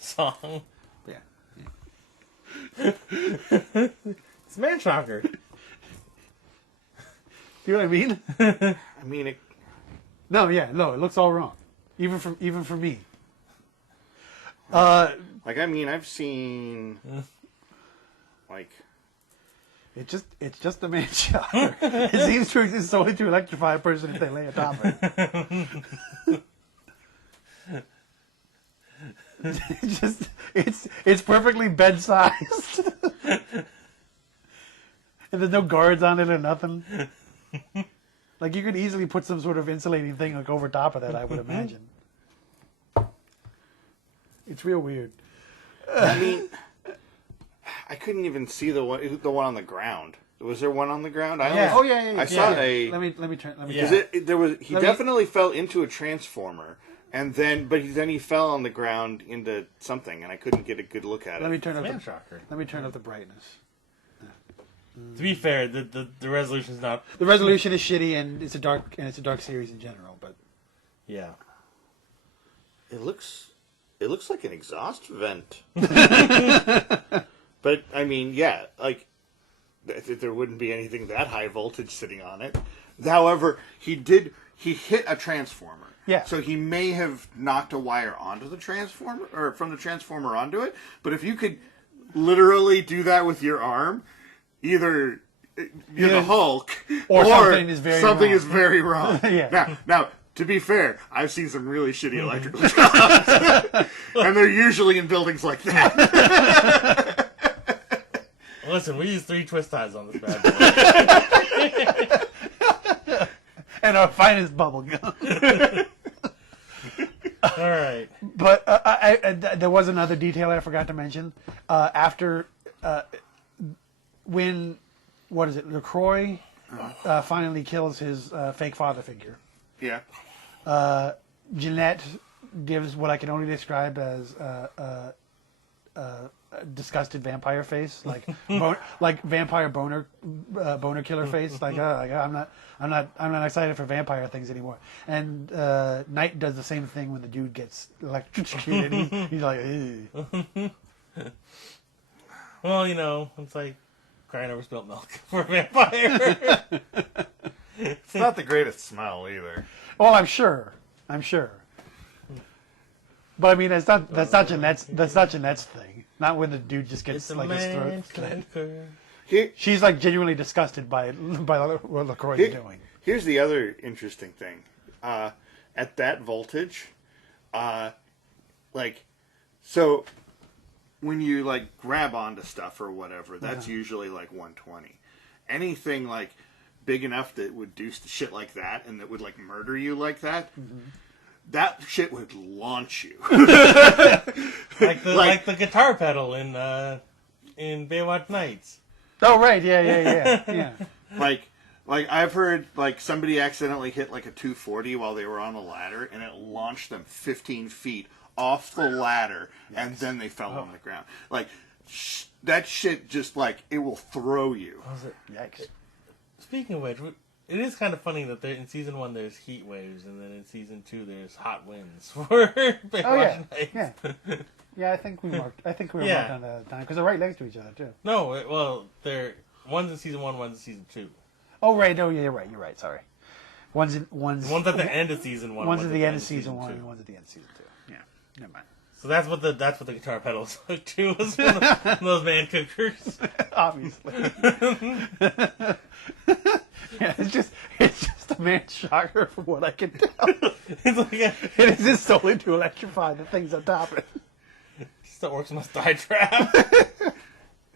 song. Yeah. It's Man Shocker. You know what I mean? I mean it. No, it looks all wrong, even for me. I've seen like it's just a man shocker. It seems to exist solely to electrify a person if they lay atop it. It's perfectly bed sized, and there's no guards on it or nothing. Like you could easily put some sort of insulating thing like over top of that, I would imagine. It's real weird. I mean, I couldn't even see the one on the ground. Was there one on the ground? I saw a. Let me turn. He definitely fell into a transformer, and then he fell on the ground into something, and I couldn't get a good look at it. Let me turn up the brightness. To be fair, the resolution's not. The resolution is shitty, and it's a dark series in general. But yeah, it looks like an exhaust vent. But I mean, there wouldn't be anything that high voltage sitting on it. However, he hit a transformer. Yeah. So he may have knocked a wire onto the transformer, or from the transformer onto it. But if you could literally do that with your arm, either you're the Hulk, or something is very wrong. Yeah. Now, to be fair, I've seen some really shitty electrical jobs, and they're usually in buildings like that. Listen, we use 3 twist ties on this bad boy. And our finest bubble gum. All right. But I there was another detail I forgot to mention. After when LaCroix finally kills his fake father figure. Yeah. Jeanette gives what I can only describe as a disgusted vampire face, like vampire boner killer face. I'm not excited for vampire things anymore. And Knight does the same thing when the dude gets electrocuted. He's like, ew. Well, it's like crying over spilt milk for a vampire. It's not the greatest smell either. Well, I'm sure. But I mean, that's not Jeanette's thing. Not when the dude just gets his throat slit. She's like genuinely disgusted by what LaCroix is doing. Here's the other interesting thing. At that voltage, so when you grab onto stuff or whatever, that's usually 120. Anything big enough that would do shit like that and that would murder you like that, that shit would launch you. like the guitar pedal in Baywatch Nights. Oh right, yeah. Like I've heard like somebody accidentally hit like a 240 while they were on a ladder, and it launched them 15 feet off the ladder, and then they fell on the ground. Like that shit, just like it will throw you. Yikes. Speaking of which, it is kind of funny that in season 1 there's heat waves, and then in season 2 there's hot winds for Baywatch Nights. Yeah. Yeah, I think we were marked on the time because they're right next to each other too. No, one's in season 1, one's in season 2. Oh right, no, yeah, you're right. Sorry, one's at the end of season 1. One's at the end of season 1, and one's at the end of season 2. Yeah, never mind. So that's what the guitar pedals look to, was from those man cookers. Obviously. Yeah, it's just a man shocker from what I can tell. It is just solely to electrify the things on top of it. Still works must die trap.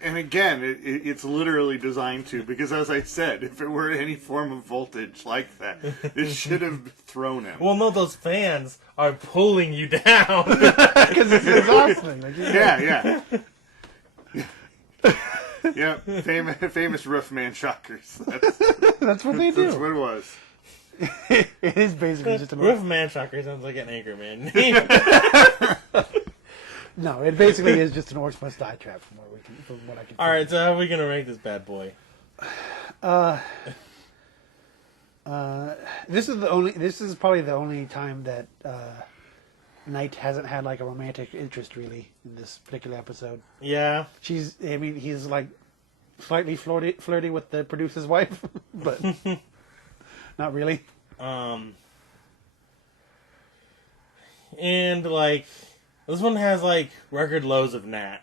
And again, it's literally designed to, because as I said, if it were any form of voltage like that, it should have thrown him. Well, no, those fans are pulling you down. Because it's exhausting. Like, Yeah. Yeah, famous roof man shockers. That's what they do. That's what it was. It is basically just a Roof man shocker sounds like an anchor man. No, it basically is just an orcs must die trap from what I can. All right, so how are we gonna rank this bad boy? This is probably the only time that Knight hasn't had like a romantic interest really in this particular episode. Yeah, he's like slightly flirty with the producer's wife, but not really. And like this one has like record lows of Nat.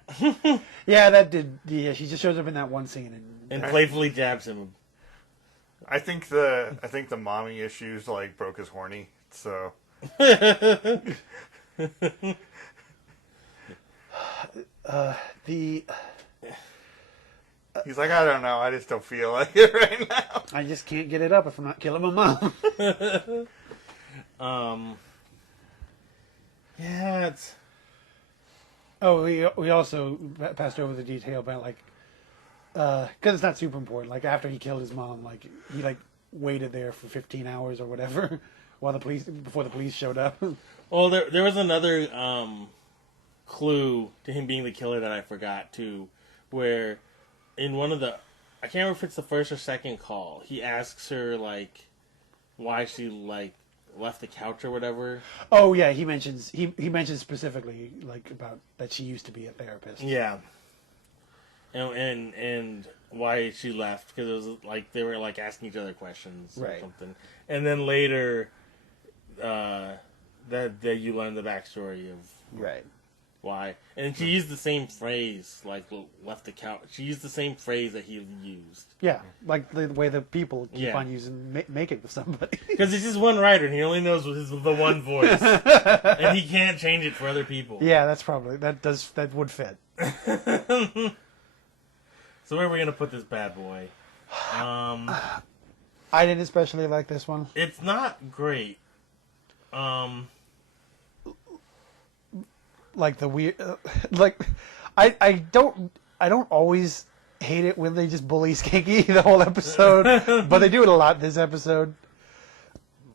Yeah, that did. Yeah, she just shows up in that one scene and playfully jabs him. I think the mommy issues like broke his horny. So he's like, I don't know, I just don't feel like it right now. I just can't get it up if I'm not killing my mom. Yeah, it's. Oh, we also passed over the detail about like, because it's not super important. Like after he killed his mom, like he like waited there for 15 hours or whatever before the police showed up. Well, there was another clue to him being the killer that I forgot too, where in one of the, I can't remember if it's the first or second call, he asks her like why she like left the couch or whatever. Oh yeah, he mentions specifically like about that she used to be a therapist. Yeah. And why she left, because it was like they were like asking each other questions or something. And then later that you learn the backstory of why. And she used the same phrase, like left the couch. She used the same phrase that he used. Yeah, like the way the people keep on using make it with somebody. Because it's just one writer, and he only knows the one voice, and he can't change it for other people. Yeah, that would fit. So where are we gonna put this bad boy? I didn't especially like this one. It's not great. Like the weird, like I don't always hate it when they just bully Schanke the whole episode, but they do it a lot this episode.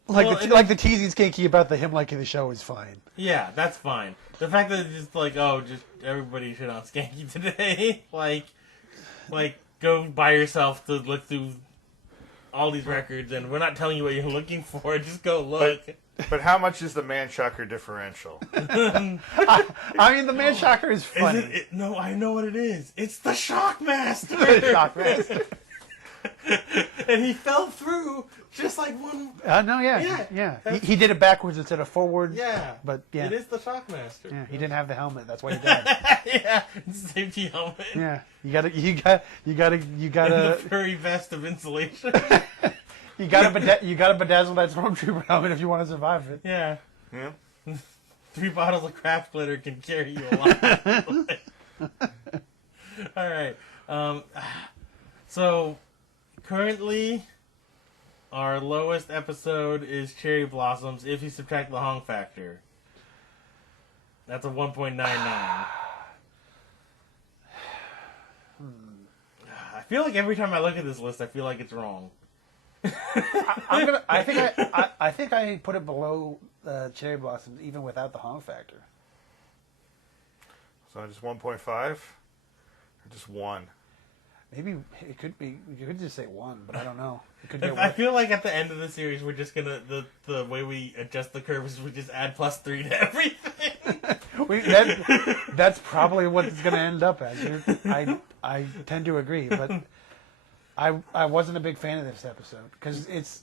Like the teasing Schanke about him liking the show is fine. Yeah, that's fine. The fact that it's just like, oh, just everybody shit on Schanke today, like go by yourself to look through all these records, and we're not telling you what you're looking for. Just go look. But how much is the man shocker differential? I mean, the man shocker is funny. No, I know what it is. It's the Shockmaster. The Shockmaster. And he fell through just like one. No, yeah. He did it backwards instead of forward. Yeah, but yeah, it is the Shockmaster. Yeah, he didn't have the helmet. That's why he died. Yeah, safety helmet. Yeah, you gotta. And the furry vest of insulation. You gotta bedazzle that stormtrooper helmet if you want to survive it. Yeah. 3 bottles of craft glitter can carry you a lot. All right. So currently, Our lowest episode is Cherry Blossoms if you subtract the Hong factor. That's a 1.99. I feel like every time I look at this list, I feel like it's wrong. I think I put it below Cherry Blossoms even without the Hong factor. So just 1.5? Or just 1? Maybe it could be. You could just say 1, but I don't know. It could get I worse. feel like at the end of the series, we're just gonna the way we adjust the curve is we just add +3 to everything. That's probably what it's going to end up as. I tend to agree, but I wasn't a big fan of this episode because it's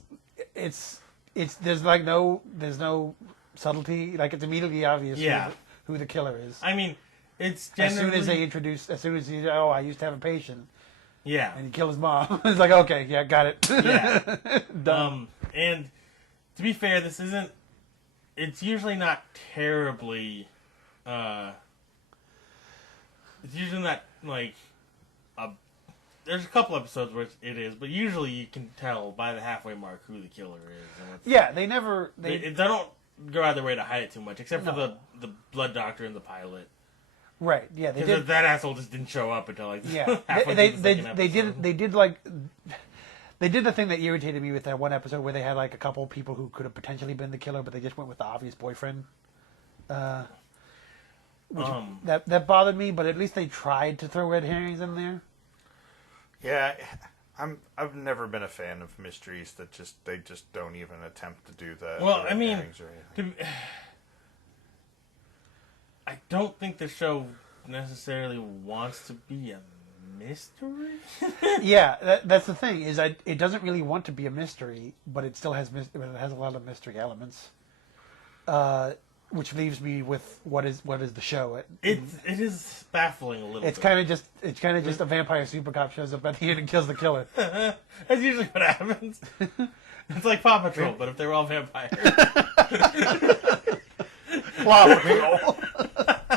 there's no subtlety. Like it's immediately obvious who the killer is. I mean, it's as soon as he I used to have a patient. Yeah. And he killed his mom. It's like, okay, yeah, got it. Yeah. Done. And to be fair, this isn't. It's usually not terribly. It's usually not like. There's a couple episodes where it is, but usually you can tell by the halfway mark who the killer is. Yeah, they never. They don't go out of their way to hide it too much, except for the blood doctor and the pilot. Right. Yeah, they did. That asshole just didn't show up until like halfway through the second episode. They did the thing that irritated me with that one episode where they had like a couple people who could have potentially been the killer, but they just went with the obvious boyfriend. That bothered me, but at least they tried to throw red herrings in there. Yeah, I've never been a fan of mysteries that they just don't even attempt to do that. Well, I mean, I don't think the show necessarily wants to be a mystery. Yeah, that's the thing. Is it doesn't really want to be a mystery, but it still has a lot of mystery elements. Which leaves me with what is the show? It is baffling a little. It's kind of just a vampire super cop shows up at the end and kills the killer. That's usually what happens. It's like Paw Patrol, but if they're all vampires. Paw Patrol.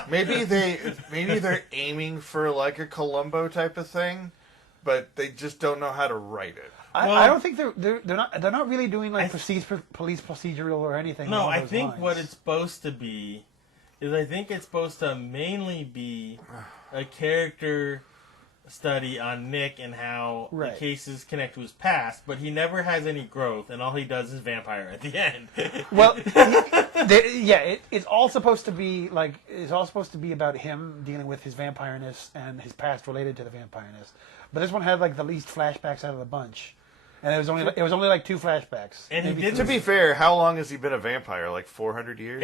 Maybe they're aiming for like a Columbo type of thing, but they just don't know how to write it. I don't think they're not really doing like police procedural or anything. No, I think what it's supposed to be is I think it's supposed to mainly be a character study on Nick and how the cases connect to his past, but he never has any growth, and all he does is vampire at the end. Well, it's all supposed to be about him dealing with his vampireness and his past related to the vampireness. But this one had like the least flashbacks out of the bunch. And it was only like 2 flashbacks. And to be fair, how long has he been a vampire? Like 400 years?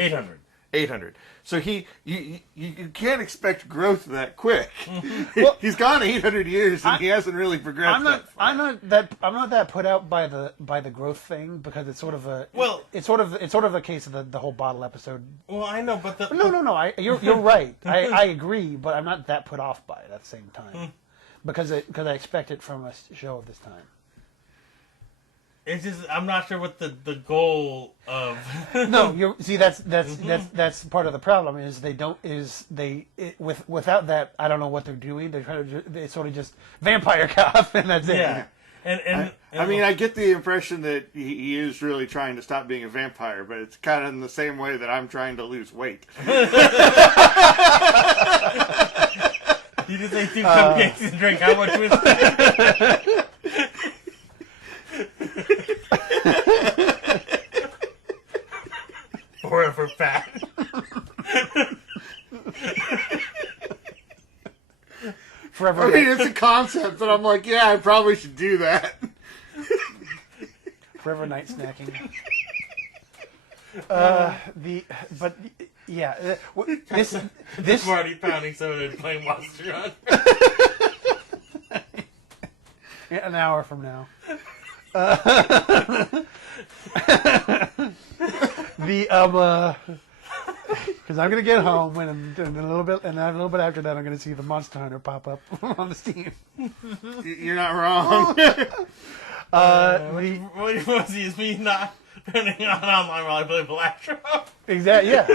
800. So you can't expect growth that quick. Well, he's gone 800 years and he hasn't really progressed. I'm not that put out by the growth thing because it's sort of a case of the whole bottle episode. Well, I know, but you're right. I agree, but I'm not that put off by it at the same time because I expect it from a show of this time. It's just I'm not sure what the goal of. No, that's part of the problem without that I don't know what they're doing. They're trying to it's sort of just vampire cop and that's it. Yeah, and I mean I get the impression that he is really trying to stop being a vampire, but it's kind of in the same way that I'm trying to lose weight. You just ate 2 cupcakes and drink how much whiskey? Forever fat. Forever. I mean, it's a concept, but I'm like, yeah, I probably should do that. Forever night snacking. This Marty pounding soda and playing Monster Hunter. An hour from now. Because I'm gonna get home and a little bit after that I'm gonna see the Monster Hunter pop up on the Steam. You're not wrong. What you want to see is me not turning on online while I play Blackdrop. Exactly. Yeah.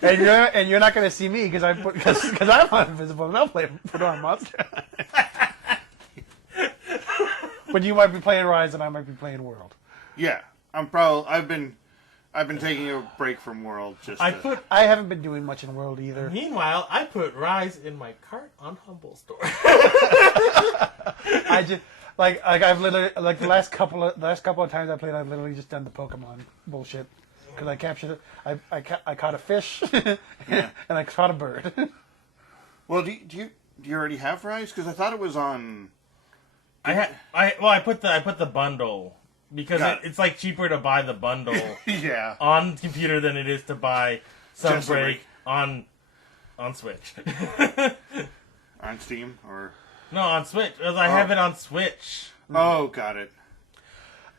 And you're not gonna see me because I'm invisible and I'll put on Monster Hunter. But you might be playing Rise and I might be playing World. Yeah, I've been taking a break from World. I haven't been doing much in World either. Meanwhile, I put Rise in my cart on Humble Store. I just I've literally the last couple of times I played, I've literally just done the Pokemon bullshit because I captured it. I caught a fish and I caught a bird. Well, do you already have Rise? Because I thought it was on. I put the bundle. Because it's like cheaper to buy the bundle Yeah. on computer than it is to buy Sunbreak on Switch. On Steam or No, on Switch. I have it on Switch. Oh, got it.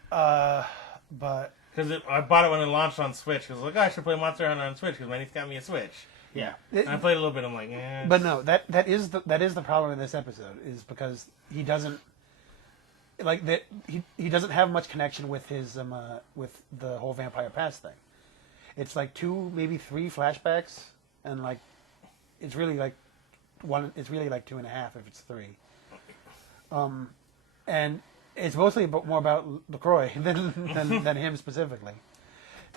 But Because I bought it when it launched on Switch. Because I was like, I should play Monster Hunter on Switch because my niece got me a Switch. yeah, And I played a little bit. I'm like, eh. but no, that is the problem in this episode is because he doesn't he doesn't have much connection with his with the whole Vampire Pass thing. It's like 2, maybe 3 flashbacks, and like it's really like 1. It's really like 2.5 if it's 3. And it's mostly more about LaCroix than him specifically.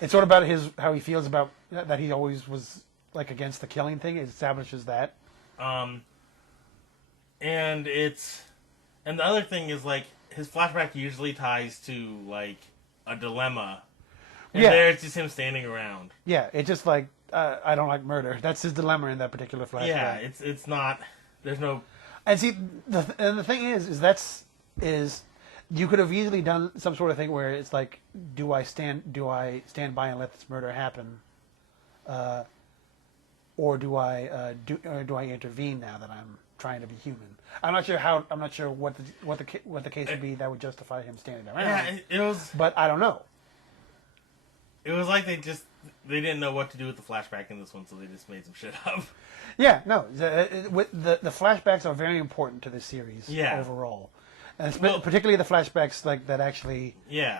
It's sort of about how he feels about that he always was like against the killing thing. It establishes that. And the other thing is like his flashback usually ties to like a dilemma. And there it's just him standing around. Yeah, it's just like I don't like murder. That's his dilemma in that particular flashback. Yeah, it's not. There's no. And see, the thing is you could have easily done some sort of thing where it's like, do I stand by and let this murder happen, or do I intervene now that I'm trying to be human? I'm not sure what the case would be that would justify him standing around. Yeah, it was. But I don't know. It was like they didn't know what to do with the flashback in this one, so they just made some shit up. Yeah, no, the flashbacks are very important to this series overall. And particularly the flashbacks like that actually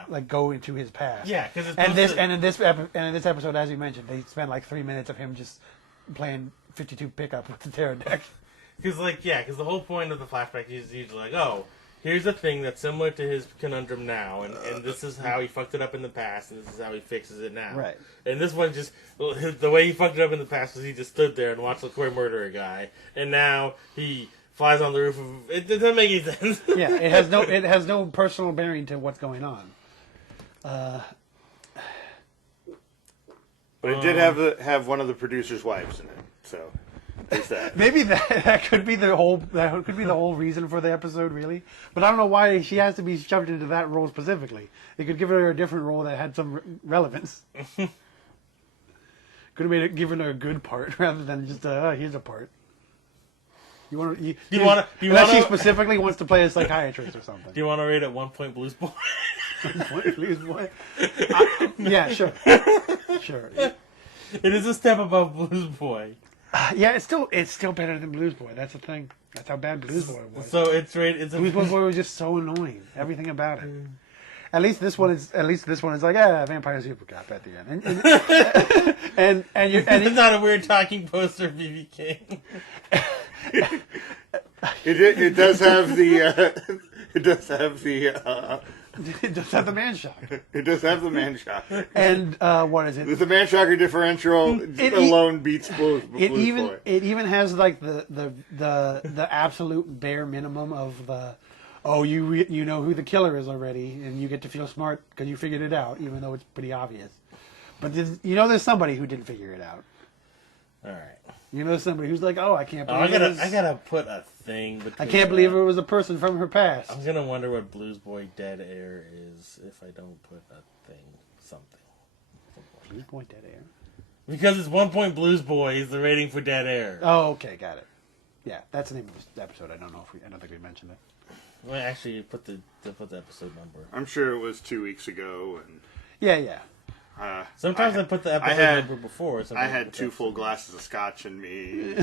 like go into his past. Yeah, because in this episode, as you mentioned, they spent like 3 minutes of him just playing 52 pickup with the Pterodactyl. Because the whole point of the flashback is usually like, oh, here's a thing that's similar to his conundrum now, and this is how he fucked it up in the past, and this is how he fixes it now. Right. And this one just, the way he fucked it up in the past was he just stood there and watched LaCroix murder a guy, and now he flies on the roof of... It doesn't make any sense. Yeah, it has no personal bearing to what's going on. But it did have one of the producer's wives in it, so there's that. Maybe that could be the whole reason for the episode, really. But I don't know why she has to be shoved into that role specifically. They could give her a different role that had some relevance. Could have given her a good part rather than just here's a part. Unless she specifically wants to play a psychiatrist or something. Do you want to rate it 1 point Blues Boy? Blues Boy? Yeah, sure. Sure. It is a step above Blues Boy. Yeah, it's still better than Blues Boy. That's the thing. That's how bad Blues Boy was. So it's rated. Blues Boy was just so annoying. Everything about it. At least this one is like Vampire Super Cop at the end. And it's not a weird talking poster of BB King. It does have the it does have the man shock. It does have the man shocker. And what is it? The man shocker differential alone beats Blues Boy. It even has like the absolute bare minimum of the you know who the killer is already, and you get to feel smart because you figured it out, even though it's pretty obvious. But there's somebody who didn't figure it out. All right. You know somebody who's like, I can't believe I gotta put a thing between. I can't believe it was a person from her past. I'm gonna wonder what Blues Boy Dead Air is if I don't put a thing, something. Blues Boy Dead Air. Because it's 1 point Blues Boy is the rating for Dead Air. Oh, okay, got it. Yeah, that's the name of the episode. I don't think we mentioned it. Well, actually, you put the episode number. I'm sure it was 2 weeks ago. And yeah. Sometimes I put the episode number before. I had 2 full glasses of scotch in me.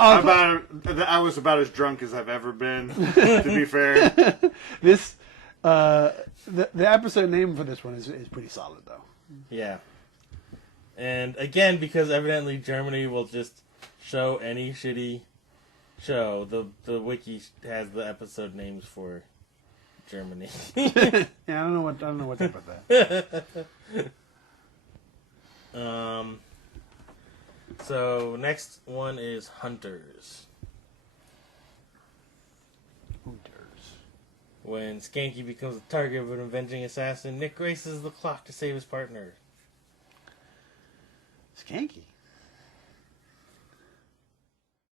I was about as drunk as I've ever been, to be fair. This the episode name for this one is pretty solid, though. Yeah. And again, because evidently Germany will just show any shitty show, the wiki has the episode names for Germany. Yeah, I don't know what to put that. So next one is Hunters. When Schanke becomes the target of an avenging assassin, Nick races the clock to save his partner. Schanke.